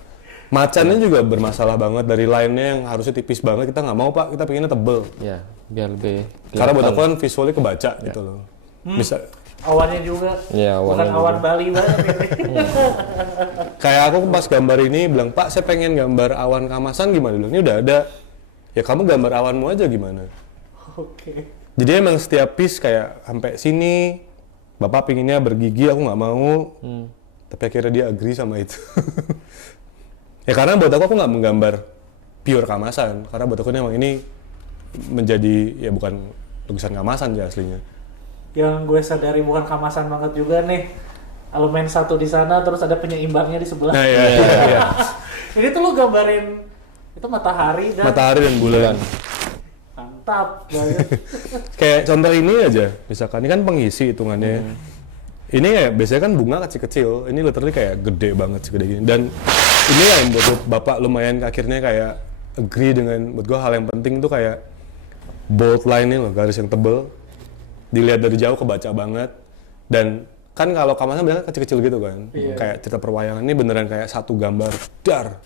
Macannya juga bermasalah banget, dari line-nya yang harusnya tipis banget, kita nggak mau Pak, kita pengennya tebel. Ya, biar lebih Karena buat aku kelihatan. kan visualnya kebaca gitu loh. Bisa Awannya juga, Iya, bukan awannya awan juga. Bali banget ini. kayak aku pas gambar ini bilang, Pak saya pengen gambar awan kamasan gimana? Dia bilang, ini udah ada. Ya kamu gambar awanmu aja gimana? Oke. Jadi emang setiap piece kayak sampai sini, Bapak pinginnya bergigi, aku nggak mau. Tapi akhirnya dia agree sama itu. Ya karena buat aku nggak menggambar pure kamasan. Karena buat aku emang ini menjadi, ya bukan lukisan kamasan ya aslinya. Yang gue sadari bukan kamasan banget juga nih. Elemen satu di sana terus ada penyeimbangnya di sebelah. Nah iya. Ini tuh lu gambarin itu matahari dan Matahari dan bulan. mantap banget. Kayak contoh ini aja, misalkan ini kan pengisi hitungannya. Ini ya biasanya kan bunga kecil-kecil, ini literally kayak gede banget segede gini. Dan ini yang buat bapak lumayan akhirnya kayak agree dengan, buat gua hal yang penting tuh kayak bold line ini loh, garis yang tebel. Dilihat dari jauh kebaca banget. Dan kan kalau kamasan biasanya kecil-kecil gitu kan, kayak cerita perwayangan, ini beneran kayak satu gambar, dar.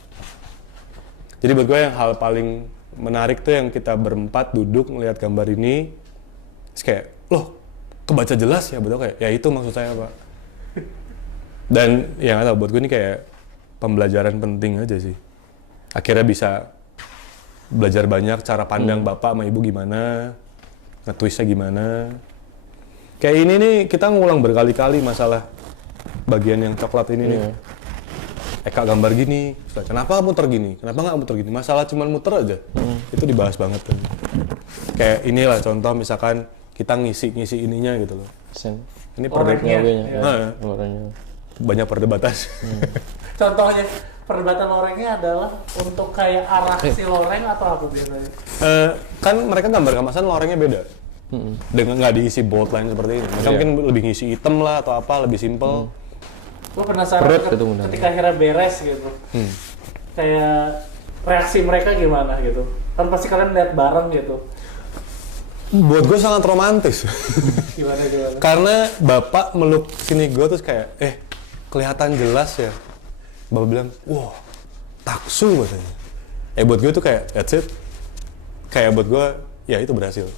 Jadi buat gue yang hal paling menarik tuh yang kita berempat duduk ngelihat gambar ini, terus kayak, loh kebaca jelas ya, betul kayak, ya itu maksud saya Pak. Dan ya nggak tahu, buat gue ini kayak pembelajaran penting aja sih. Akhirnya bisa belajar banyak cara pandang bapak sama ibu gimana, nge-twistnya gimana. Kayak ini nih kita ngulang berkali-kali masalah bagian yang coklat ini nih. Eka gambar gini, kenapa muter gini? Kenapa nggak muter gini? Masalah cuma muter aja. Itu dibahas banget kan. Kayak inilah contoh misalkan kita ngisi ininya gitu loh. Sen. Ini Lorengnya. Warnanya. Nah, Warnanya. banyak perdebatan. Contohnya perdebatan lorengnya adalah untuk kayak arah si loreng atau apa biasanya? Kan mereka gambar kamasan lorengnya beda. Dengan nggak diisi bold line seperti ini. Mereka mungkin lebih ngisi hitam lah atau apa, lebih simple. Gue penasaran Perut itu benar. ketika akhirnya beres gitu. Kayak reaksi mereka gimana gitu. Kan pasti kalian lihat bareng gitu. Buat gue sangat romantis. Gimana? Karena bapak meluk sini gue terus kayak, kelihatan jelas ya. Bapak bilang, wah, taksu katanya. Buat gue tuh kayak, that's it. Kayak buat gue, ya itu berhasil.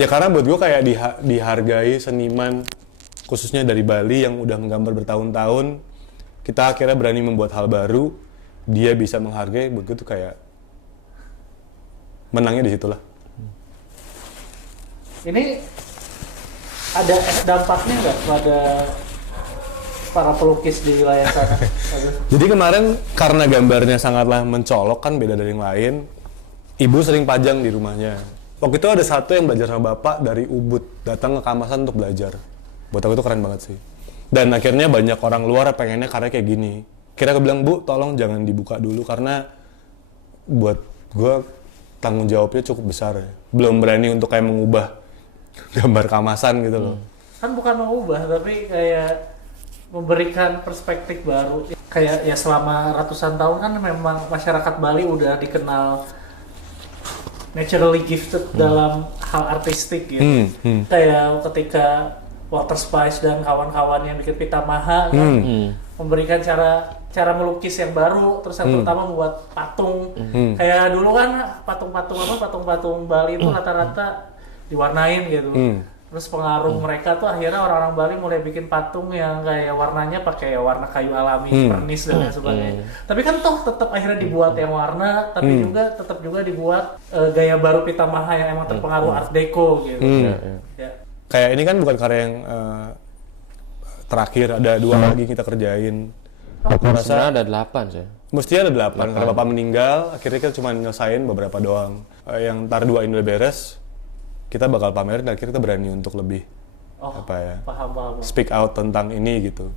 Ya karena buat gue kayak dihargai seniman, khususnya dari Bali yang udah menggambar bertahun-tahun. Kita akhirnya berani membuat hal baru, dia bisa menghargai, buat gue tuh kayak menangnya di situlah. Ini ada dampaknya nggak pada para pelukis di wilayah sana? Jadi kemarin karena gambarnya sangatlah mencolok kan, beda dari yang lain, ibu sering pajang di rumahnya. Waktu itu ada satu yang belajar sama bapak dari Ubud, datang ke kamasan untuk belajar. Buat aku itu keren banget sih. Dan akhirnya banyak orang luar pengennya karya kayak gini. Kira aku bilang, Bu, tolong jangan dibuka dulu karena buat gue tanggung jawabnya cukup besar ya. Belum berani untuk kayak mengubah gambar kamasan gitu loh. Kan bukan mengubah, tapi kayak memberikan perspektif baru. Kayak ya selama ratusan tahun kan memang masyarakat Bali udah dikenal naturally gifted dalam hal artistik gitu. Kayak ketika Walter Spice dan kawan-kawan yang bikin Pitamaha kan memberikan cara melukis yang baru, terus yang terutama membuat patung. Kayak dulu kan patung-patung Bali itu rata-rata diwarnain gitu. Terus pengaruh mereka tuh akhirnya orang-orang Bali mulai bikin patung yang kayak warnanya pakai warna kayu alami, pernis dan lain sebagainya. Tapi kan toh tetap akhirnya dibuat yang warna, tapi juga tetap juga dibuat gaya baru Pitamaha yang emang terpengaruh Art Deco gitu. Ya. Kayak ini kan bukan karya yang terakhir, ada 2 lagi kita kerjain. Aku rasa Sebenarnya ada 8 sih. mestinya ada 8, karena bapak meninggal, akhirnya kita cuma nyelesain beberapa doang. Yang ntar 2 ini udah beres, kita bakal pamerin dan akhirnya kita berani untuk lebih Paham. speak out tentang ini gitu.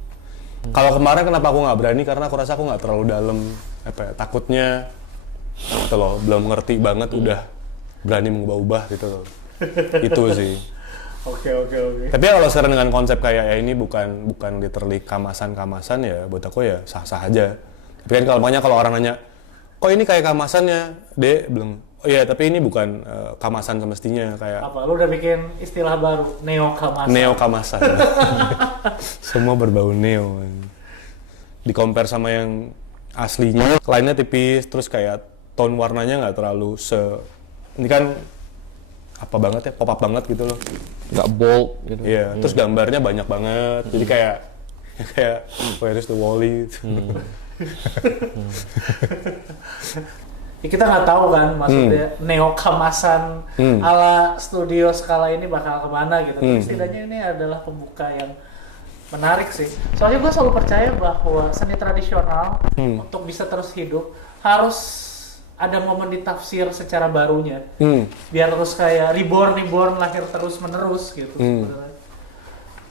Kalau kemarin kenapa aku nggak berani, karena aku rasa aku nggak terlalu dalam takutnya gitu loh, belum ngerti banget udah berani mengubah-ubah gitu loh. Itu sih. Oke. Tapi kalau sekarang dengan konsep kayak ya ini bukan literally kamasan ya, buat aku ya sah-sah aja. Tapi kan kalau orang nanya, kok ini kayak kamasannya, Dek? Belum. Oh iya, tapi ini bukan kamasan semestinya kayak. Apa? Lu udah bikin istilah baru, neo-kamasan. Neo-kamasan. Semua berbau neo. Di compare sama yang aslinya, lainnya tipis, terus kayak tone warnanya nggak terlalu ini kan apa banget ya, pop up banget gitu loh. Nggak bold gitu. Iya, terus gambarnya banyak banget. Jadi kayak where is the Wall-E? Ya, kita nggak tahu kan maksudnya neo-kamasan ala studio skala ini bakal kemana gitu. Tapi setidaknya ini adalah pembuka yang menarik sih. Soalnya gue selalu percaya bahwa seni tradisional untuk bisa terus hidup harus ada momen ditafsir secara barunya, biar terus kayak reborn lahir terus menerus gitu.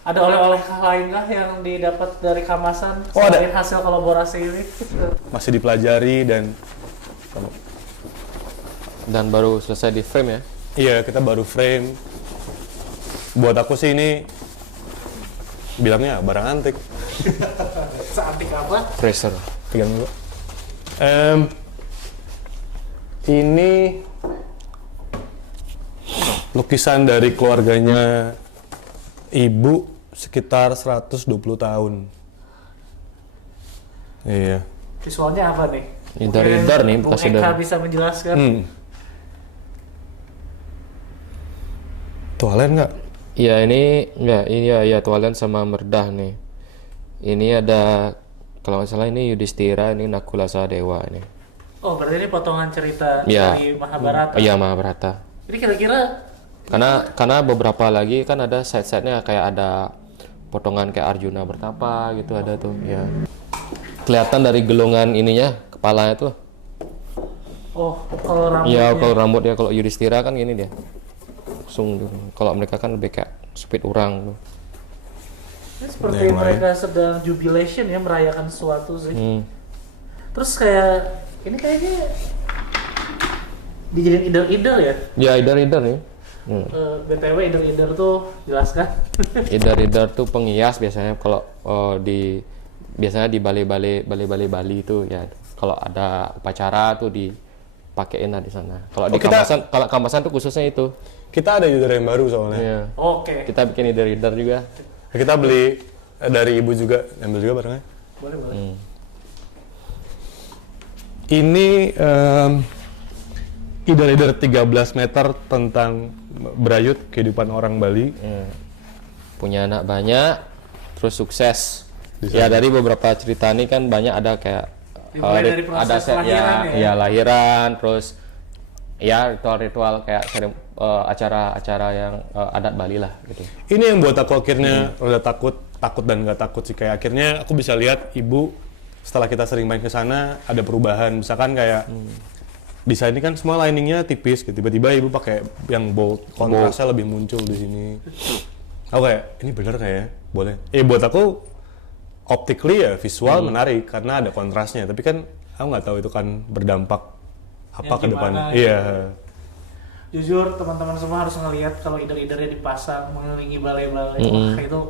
Ada oleh-oleh lain kah yang didapat dari kamasan selain hasil kolaborasi ini? Masih dipelajari Dan baru selesai di frame ya. Iya, kita baru frame. Buat aku sih ini bilangnya barang antik. Seantik apa? Fraser. Pegang dulu. Ini lukisan dari keluarganya ibu sekitar 120 tahun. Iya. Visualnya apa nih? Idar-idar nih, Bung pasti Eka dari. bisa menjelaskan. Tualen nggak? Iya ini ya Tualen sama Merdah nih. Ini ada kalau nggak salah ini Yudhistira, ini Nakula Sahadewa ini. Oh, berarti ini potongan cerita Ya. dari Mahabharata. Iya Mahabharata. Jadi kira-kira Karena beberapa lagi kan ada side-side-nya kayak ada potongan kayak Arjuna bertapa gitu ada tuh ya. Kelihatan dari gelungan ininya kepalanya tuh. oh, kalau rambutnya. Iya kalau rambut ya, kalau Yudhistira kan gini dia. Langsung gitu. Kalau mereka kan lebih kayak speed orang tuh. Ini seperti mereka sedang jubilation ya, merayakan sesuatu sih. Terus kayak ini kayaknya dijadiin idol-idol ya. Ya idar-idar nih. BTW idol-idol tuh jelaskan. Idar-idar tuh penghias biasanya kalau biasanya di balai-balai Bali itu ya, kalau ada upacara tuh dipakein lah di sana. Kalau di Kamasan tuh khususnya itu. Kita ada idar yang baru soalnya. Iya. Oke. Kita bikin idar-idar juga. Kita beli dari ibu juga, ambil juga barangnya. Boleh. Ini idar-idar 13 meter tentang berayut kehidupan orang Bali. Punya anak banyak, terus sukses. Ya dari beberapa cerita ini kan banyak ada kayak Dimulai dari proses ada lahiran ya? Lahiran, terus ya ritual-ritual kayak acara-acara yang adat Bali lah gitu. Ini yang buat aku akhirnya rada takut dan nggak takut sih, kayak akhirnya aku bisa lihat ibu setelah kita sering main ke sana ada perubahan, misalkan kayak desain ini kan semua liningnya tipis gitu, tiba-tiba ibu pakai yang bold, kontrasnya lebih muncul di sini. Aku kayak ini bener kayak boleh. Buat aku optically ya visual menarik karena ada kontrasnya, tapi kan aku nggak tahu itu kan berdampak apa ke depan. Iya. Jujur teman-teman semua harus ngelihat kalau idol-idolnya dipasang mengelilingi balai-balai. Wah, itu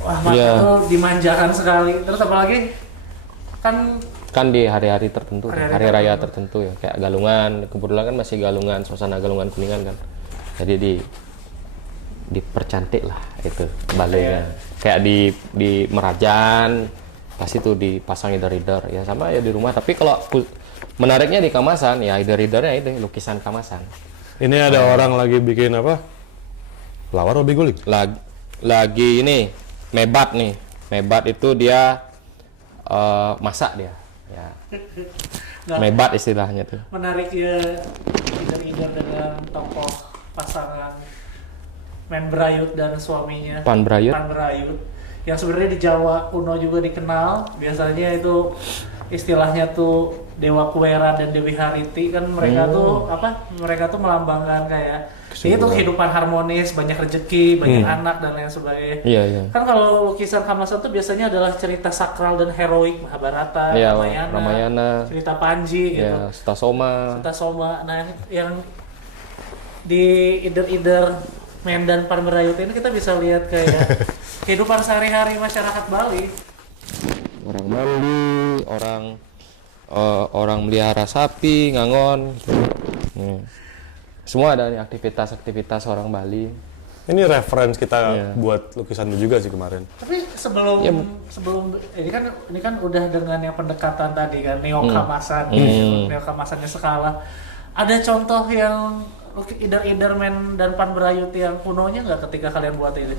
wah mata Iya. tuh dimanjakan sekali. Terus apalagi kan di hari-hari tertentu, Hari-hari hari raya tertentu ya, kayak Galungan, kebetulan kan masih Galungan, suasana Galungan Kuningan kan, jadi dipercantik lah itu balenya, kayak di Merajan pasti tuh dipasang reader ya, sama ya di rumah. Tapi kalau menariknya di kamasan ya, readernya itu lukisan kamasan. Ini ada orang lagi bikin apa? Lawar atau biguling? Lagi ini mebat nih, mebat itu dia masak dia ya. Nah. Mebat istilahnya tuh. menariknya leader-leader dengan tokoh pasangan Men Brayut dan suaminya Pan Brayut. Pan Brayut yang sebenarnya di Jawa kuno juga dikenal, biasanya itu istilahnya tuh Dewa Kuera dan Dewi Hariti kan, mereka tuh apa? Mereka tuh melambangkan kayak itu kehidupan harmonis, banyak rezeki, banyak anak dan lain sebagainya. Iya, iya. Kan kalau lukisan kamasan tuh biasanya adalah cerita sakral dan heroik, Mahabharata, Iya, Ramayana, Ramayana. cerita Panji gitu. Ya, Sutasoma. Cerita Soma. Nah, yang di either Men dan Pan Brayut ini kita bisa lihat kayak kehidupan sehari-hari masyarakat Bali. Orang mandi, orang melihara sapi, ngangon gitu. Semua ada nih aktivitas-aktivitas orang Bali. Ini reference kita buat lukisan lu juga sih kemarin. Tapi sebelum ini kan udah dengan yang pendekatan tadi kan neokamasan, neokamasannya skala. Ada contoh yang either Men dan Pan Brayut yang kunonya nggak ketika kalian buat ini?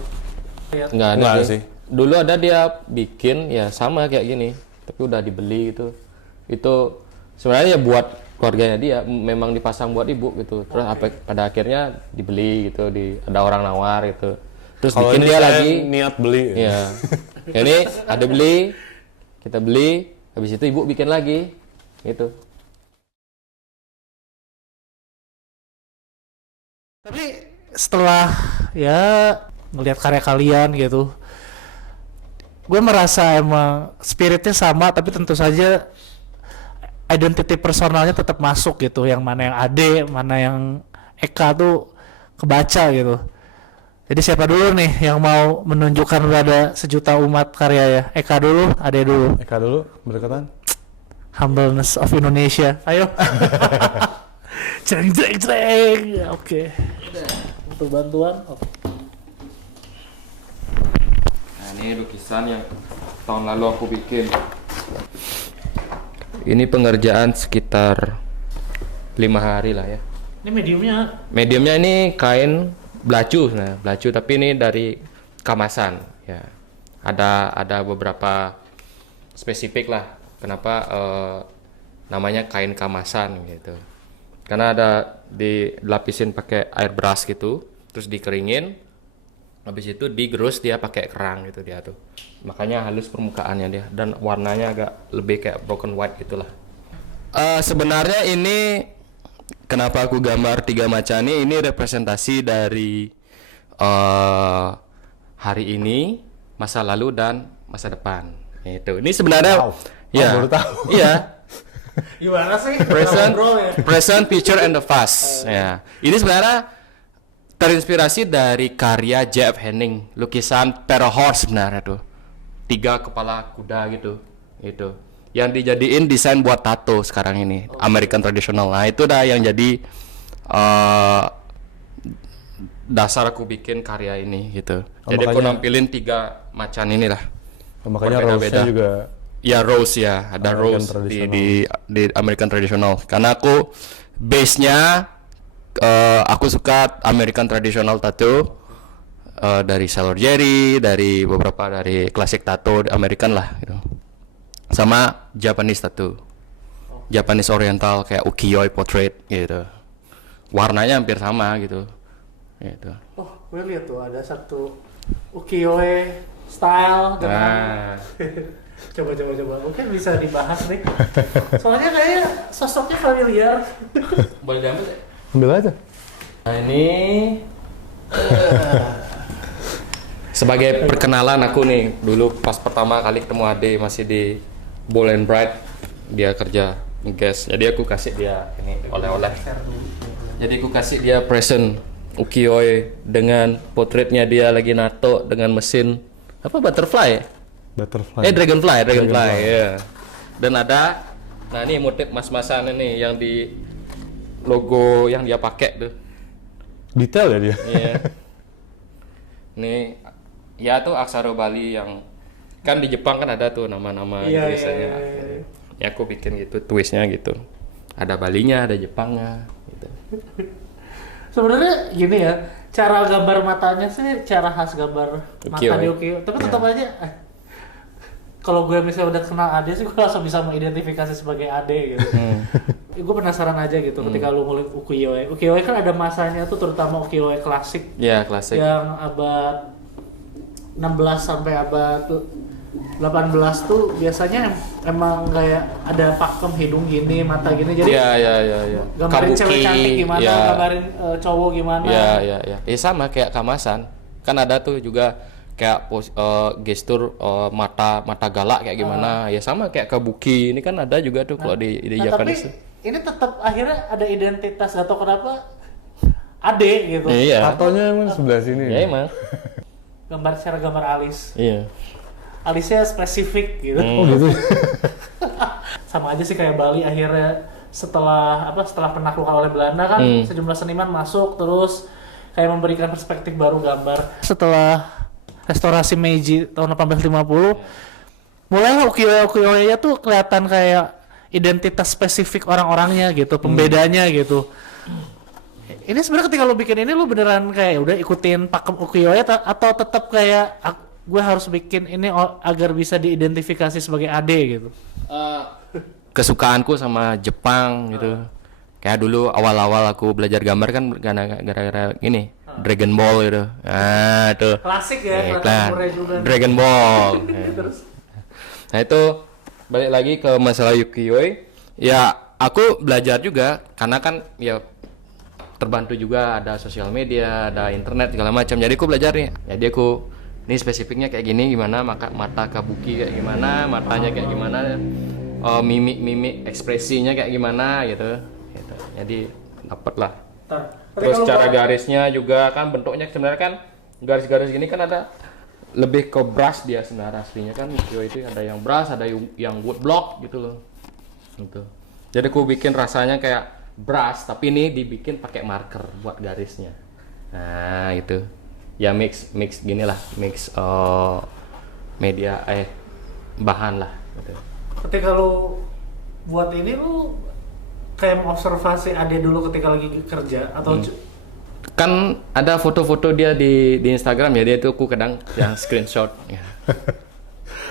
Nggak Nggak ada sih. Dulu ada dia bikin ya sama kayak gini, tapi udah dibeli gitu. Itu sebenarnya ya buat keluarganya dia, memang dipasang buat ibu gitu. Terus pada akhirnya dibeli gitu, ada orang nawar gitu. Terus Kalau bikin ini dia saya lagi. niat beli. Ya. Ini ada beli, kita beli, habis itu ibu bikin lagi gitu. Tapi setelah ya ngelihat karya kalian gitu, gue merasa emang spiritnya sama, tapi tentu saja identity personalnya tetap masuk gitu. Yang mana yang Ade, mana yang Eka tuh kebaca gitu. Jadi siapa dulu nih yang mau menunjukkan pada sejuta umat karya ya? Eka dulu, Ade dulu. Eka dulu berdekatan. Humbleness of Indonesia. Ayo. Cereng. Oke. Butuh bantuan. Oke. Nah, ini lukisan yang tahun lalu aku bikin. Ini pengerjaan sekitar 5 hari lah ya. Ini mediumnya Mediumnya ini kain belacu, tapi ini dari kamasan ya. Ada beberapa spesifik lah kenapa namanya kain kamasan gitu. Karena ada dilapisin pakai airbrush gitu, terus dikeringin, habis itu digerus dia pakai kerang gitu dia tuh. Makanya halus permukaannya dia dan warnanya agak lebih kayak broken white gitulah. Sebenarnya ini kenapa aku gambar 3 macan ini representasi dari hari ini, masa lalu dan masa depan. Itu. Ini sebenarnya ya. baru tahu. Iya. gimana sih? Present, future, and the past. Ya. Ini sebenarnya terinspirasi dari karya J.F. Henning, lukisan Pharaoh Horse sebenarnya tuh. 3 kepala kuda gitu. Itu. Yang dijadiin desain buat tato sekarang ini, American traditional. Nah, itu dah yang jadi dasar aku bikin karya ini gitu. Jadi aku nampilin 3 macan inilah. Makanya Berbeda-beda. rose-nya juga Ya rose ya, ada American rose di American traditional. Karena aku base-nya aku suka American traditional tattoo dari Sailor Jerry, dari beberapa dari klasik tattoo American lah gitu. Sama Japanese tattoo. Japanese oriental kayak ukiyo-e portrait gitu. Warnanya hampir sama gitu. Gitu. Oh, gue lihat tuh ada satu ukiyo-e style dengan coba mungkin bisa dibahas nih. Soalnya kayaknya sosoknya familiar. Boleh diambil ya? ambil aja. Nah ini sebagai perkenalan aku nih, dulu pas pertama kali ketemu Ade masih di Bold and Bright, dia kerja ngegas, jadi aku kasih dia ini oleh-oleh. Jadi aku kasih dia present ukiyo-e dengan potretnya dia lagi nato dengan mesin apa butterfly? Butterfly. Dragonfly ya. Dan ada, nah ini motif mas-masan ini yang di logo yang dia pakai tuh. Detail ya dia. Iya. Ini ya tuh aksara Bali yang kan di Jepang kan ada tuh nama-nama biasanya. Ya aku bikin gitu twistnya gitu. Ada Balinya, ada Jepangnya gitu. Sebenarnya gini ya, cara gambar matanya sih cara khas gambar mata di ukiyo. Tapi tetap aja kalau gue misalnya udah kenal Ade sih gue langsung bisa mengidentifikasi sebagai Ade gitu. Gue penasaran aja gitu ketika lu ngulik ukiyo-e. Ukiyo-e kan ada masanya tuh terutama ukiyo-e klasik. Iya, klasik. Yang abad 16 sampai abad 18 tuh biasanya emang kayak ada pakem hidung gini, mata gini. Jadi Iya. gambarin cewek cantik gimana, ya. gambarin cowok gimana. Iya. Sama kayak Kamasan. Kan ada tuh juga kayak gestur mata galak kayak gimana. Ya sama kayak Kabuki. Ini kan ada juga tuh kalau di Japanese. Tapi ini tetap akhirnya ada identitas atau kenapa Ade gitu. Iya. Tatonya emang sebelah sini. Ya emang. Gambar alis. Iya. Alisnya spesifik gitu. Oh gitu. Sama aja sih kayak Bali akhirnya setelah penaklukan oleh Belanda kan sejumlah seniman masuk terus kayak memberikan perspektif baru gambar. Setelah restorasi Meiji tahun 1850 mulailah ukiyo-ukiyo-nya tuh kelihatan kayak identitas spesifik orang-orangnya gitu, pembedanya gitu. Ini sebenarnya ketika lu bikin ini lu beneran kayak udah ikutin pakem ukiyo-nya atau tetap kayak gue harus bikin ini agar bisa diidentifikasi sebagai Ade gitu. Kesukaanku sama Jepang gitu. Kayak dulu awal-awal aku belajar gambar kan gara-gara ini Dragon Ball gitu. Nah, tuh. Klasik ya, juga. Dragon Ball. Nah, itu balik lagi ke masalah ukiyo-e. Ya, aku belajar juga karena kan ya terbantu juga ada sosial media, ada internet segala macam. Jadi aku belajar nih. Jadi aku ini spesifiknya kayak gini gimana, mata Kabuki kayak gimana, matanya kayak gimana, mimik ekspresinya kayak gimana gitu. Jadi dapet lah. Terus cara garisnya juga kan bentuknya sebenarnya kan garis-garis gini kan ada lebih ke brush dia sebenarnya aslinya kan itu ada yang brush, ada yang wood block gitu loh. Gitu. Jadi aku bikin rasanya kayak brush tapi ini dibikin pakai marker buat garisnya. Nah, itu. Ya mix gini lah, media bahan lah gitu. Ketika lu buat ini lu kayak mengobservasi Ade dulu ketika lagi kerja atau kan ada foto-foto dia di Instagram ya, dia tuh aku kadang yang screenshot ya.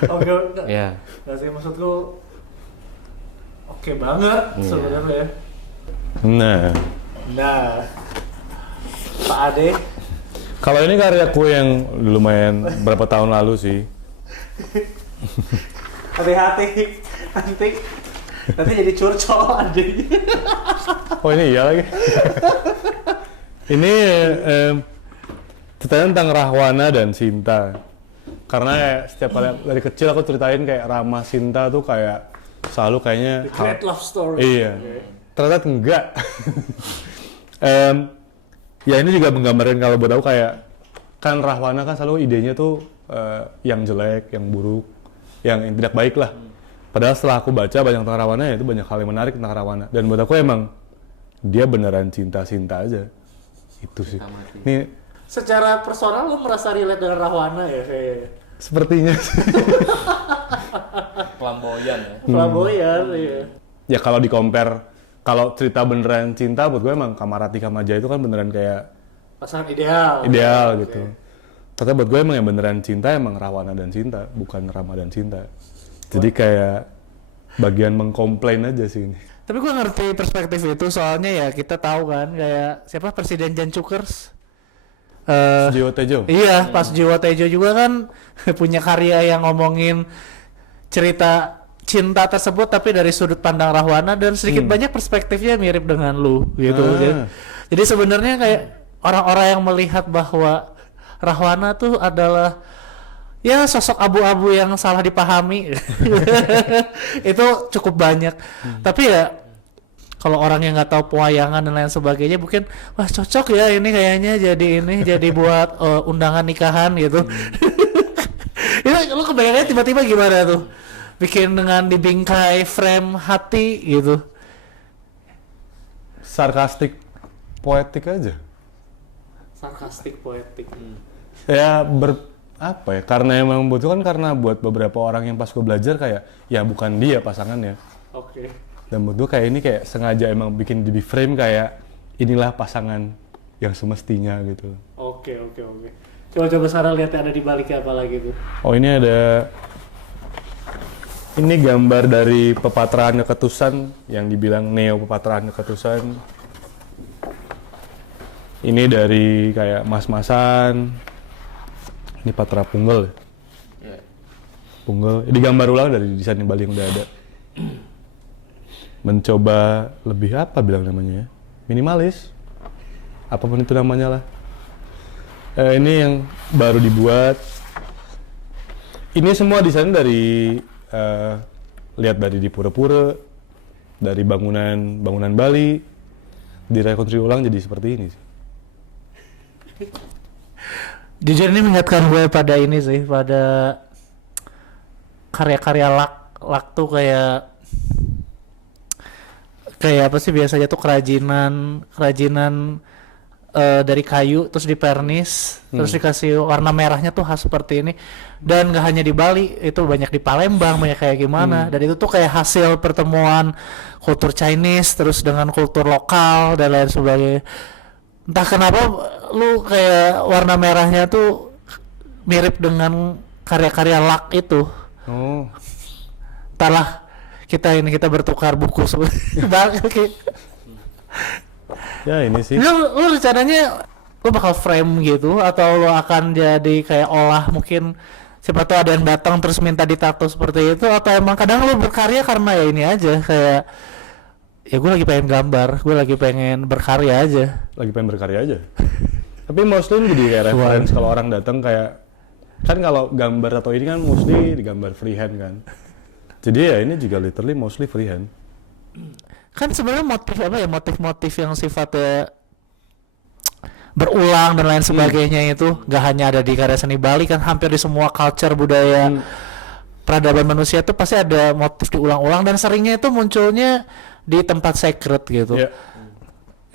Oke, Ya. Nggak sih maksudku oke banget sebenarnya. Nah, Pak Ade. kalau ini karyaku yang lumayan berapa tahun lalu sih. Hati-hati nanti jadi curcol adanya. Oh ini iya lagi. Ini ceritanya tentang Rahwana dan Sinta. Karena setiap kali dari kecil aku ceritain kayak Rama Sinta tuh kayak selalu kayaknya Great love story. Iya. Ternyata enggak. Ya ini juga menggambarkan kalau buat aku kayak kan Rahwana kan selalu idenya tuh yang jelek, yang buruk, yang tidak baik lah. Padahal setelah aku baca banyak tentang Rahwana ya itu banyak hal yang menarik tentang Rahwana. Dan buat aku emang dia beneran cinta-cinta aja. Itu sih. Ini Secara personal lu merasa relate dengan Rahwana ya kayaknya. sepertinya sih. Flamboyan ya. Flamboyan iya. Ya kalau di-compare kalau cerita beneran cinta buat gue emang Kamarati Kamaja itu kan beneran kayak Pasangan ideal. ideal gitu. Tapi buat gue emang yang beneran cinta emang Rahwana dan Cinta, bukan Rama dan Cinta. Jadi kayak bagian mengkomplain aja sih ini. Tapi gue ngerti perspektif itu soalnya ya kita tahu kan kayak siapa Presiden Jan Cukers. Jiwo Tejo. Iya, pas Jiwo Tejo juga kan punya karya yang ngomongin cerita cinta tersebut tapi dari sudut pandang Rahwana dan sedikit banyak perspektifnya mirip dengan lu gitu. Jadi sebenarnya kayak orang-orang yang melihat bahwa Rahwana tuh adalah ya sosok abu-abu yang salah dipahami itu cukup banyak. Tapi ya kalau orang yang nggak tahu pewayangan dan lain sebagainya mungkin wah cocok ya ini kayaknya jadi buat undangan nikahan gitu. lu kebayangnya tiba-tiba gimana tuh? Bikin dengan dibingkai frame hati gitu. Sarkastik, poetik aja. Sarkastik poetik. Ya apa ya? Karena emang kan karena buat beberapa orang yang pas gue belajar kayak ya bukan dia pasangannya. Oke. Dan menurut gue kayak ini kayak sengaja emang bikin di frame kayak inilah pasangan yang semestinya gitu. Oke. Coba sekarang lihat ada di baliknya apa lagi tuh. Oh ini gambar dari pepatrahan keketusan yang dibilang neo pepatrahan keketusan. Ini dari kayak mas-masan. Ini patra punggel. Punggel. Ini gambar ulang dari desain yang Bali yang udah ada. Mencoba lebih apa bilang namanya ya? Minimalis. Apapun itu namanya lah. Ini yang baru dibuat. Ini semua desain dari lihat dari di pura-pura, dari bangunan Bali, direkonstruksi ulang jadi seperti ini sih. Jujur ini mengingatkan gue pada ini sih, pada karya-karya lak tuh kayak apa sih biasanya tuh kerajinan dari kayu terus dipernis terus dikasih warna merahnya tuh khas seperti ini, dan gak hanya di Bali, itu banyak di Palembang, banyak kayak gimana, dan itu tuh kayak hasil pertemuan kultur Chinese terus dengan kultur lokal dan lain sebagainya. Entah kenapa lu kayak warna merahnya tuh mirip dengan karya-karya lak itu. Oh. Entahlah, kita bertukar buku Ya ini sih. Lu rencananya lu bakal frame gitu atau lu akan jadi kayak olah, mungkin siapa tahu ada yang datang terus minta ditato seperti itu, atau emang kadang lu berkarya karena ya ini aja kayak ya gue lagi pengen gambar, gue lagi pengen berkarya aja. Lagi pengen berkarya aja. Tapi mostly jadi kayak reference kalau orang datang kayak kan kalau gambar atau ini kan mostly digambar freehand kan. Jadi ya ini juga literally mostly freehand. Kan sebenarnya motif yang sifatnya berulang dan lain sebagainya itu gak hanya ada di karya seni Bali kan, hampir di semua culture budaya peradaban manusia itu pasti ada motif diulang-ulang, dan seringnya itu munculnya di tempat sacred gitu.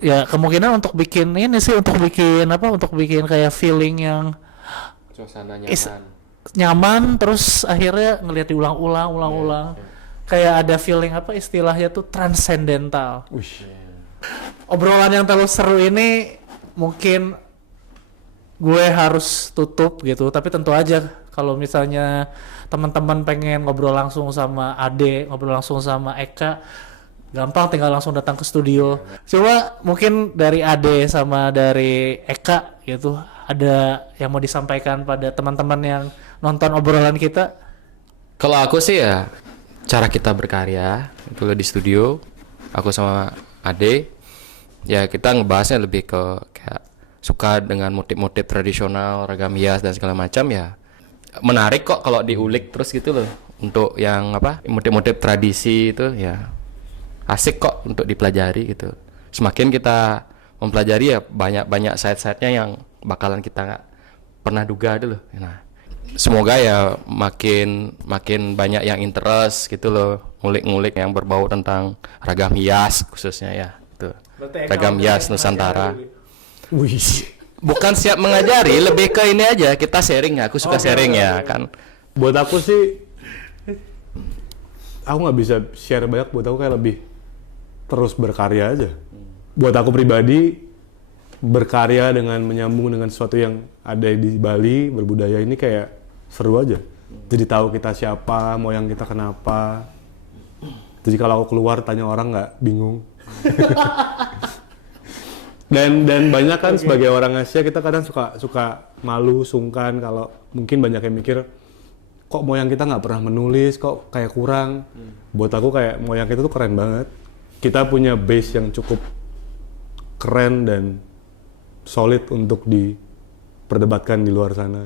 Ya kemungkinan untuk bikin ini sih, untuk bikin kayak feeling yang Suasana nyaman terus akhirnya ngelihat diulang-ulang. Kayak ada feeling istilahnya tuh transcendental. Obrolan yang terlalu seru ini mungkin gue harus tutup gitu, tapi tentu aja kalau misalnya teman-teman pengen ngobrol langsung sama Ade, ngobrol langsung sama Eka, gampang, tinggal langsung datang ke studio. Coba mungkin dari Ade sama dari Eka gitu, ada yang mau disampaikan pada teman-teman yang nonton obrolan kita? Kalau aku sih ya cara kita berkarya itu di studio, aku sama Ade ya kita ngebahasnya lebih ke kayak suka dengan motif-motif tradisional, ragam hias dan segala macam, ya menarik kok kalau diulik terus gitu loh. Untuk yang motif-motif tradisi itu ya asik kok untuk dipelajari gitu. Semakin kita mempelajari ya banyak side-side-nya yang bakalan kita nggak pernah duga dulu. Nah, semoga ya makin banyak yang interest gitu loh, ngulik-ngulik yang berbau tentang ragam hias khususnya ya itu. Ragam hias Nusantara. Wih. Bukan siap mengajari, lebih ke ini aja, kita sharing ya. Aku suka sharing ya kan. Buat aku sih, aku nggak bisa share banyak. Buat aku kayak lebih terus berkarya aja. Buat aku pribadi, berkarya dengan menyambung dengan sesuatu yang ada di Bali, berbudaya ini kayak seru aja. Jadi tahu kita siapa, moyang kita kenapa. Jadi kalau aku keluar tanya orang nggak bingung. dan banyak kan sebagai orang Asia kita kadang suka malu, sungkan kalau mungkin banyak yang mikir kok moyang kita nggak pernah menulis, kok kayak kurang. Buat aku kayak moyang kita tuh keren banget. Kita punya base yang cukup keren dan solid untuk diperdebatkan di luar sana.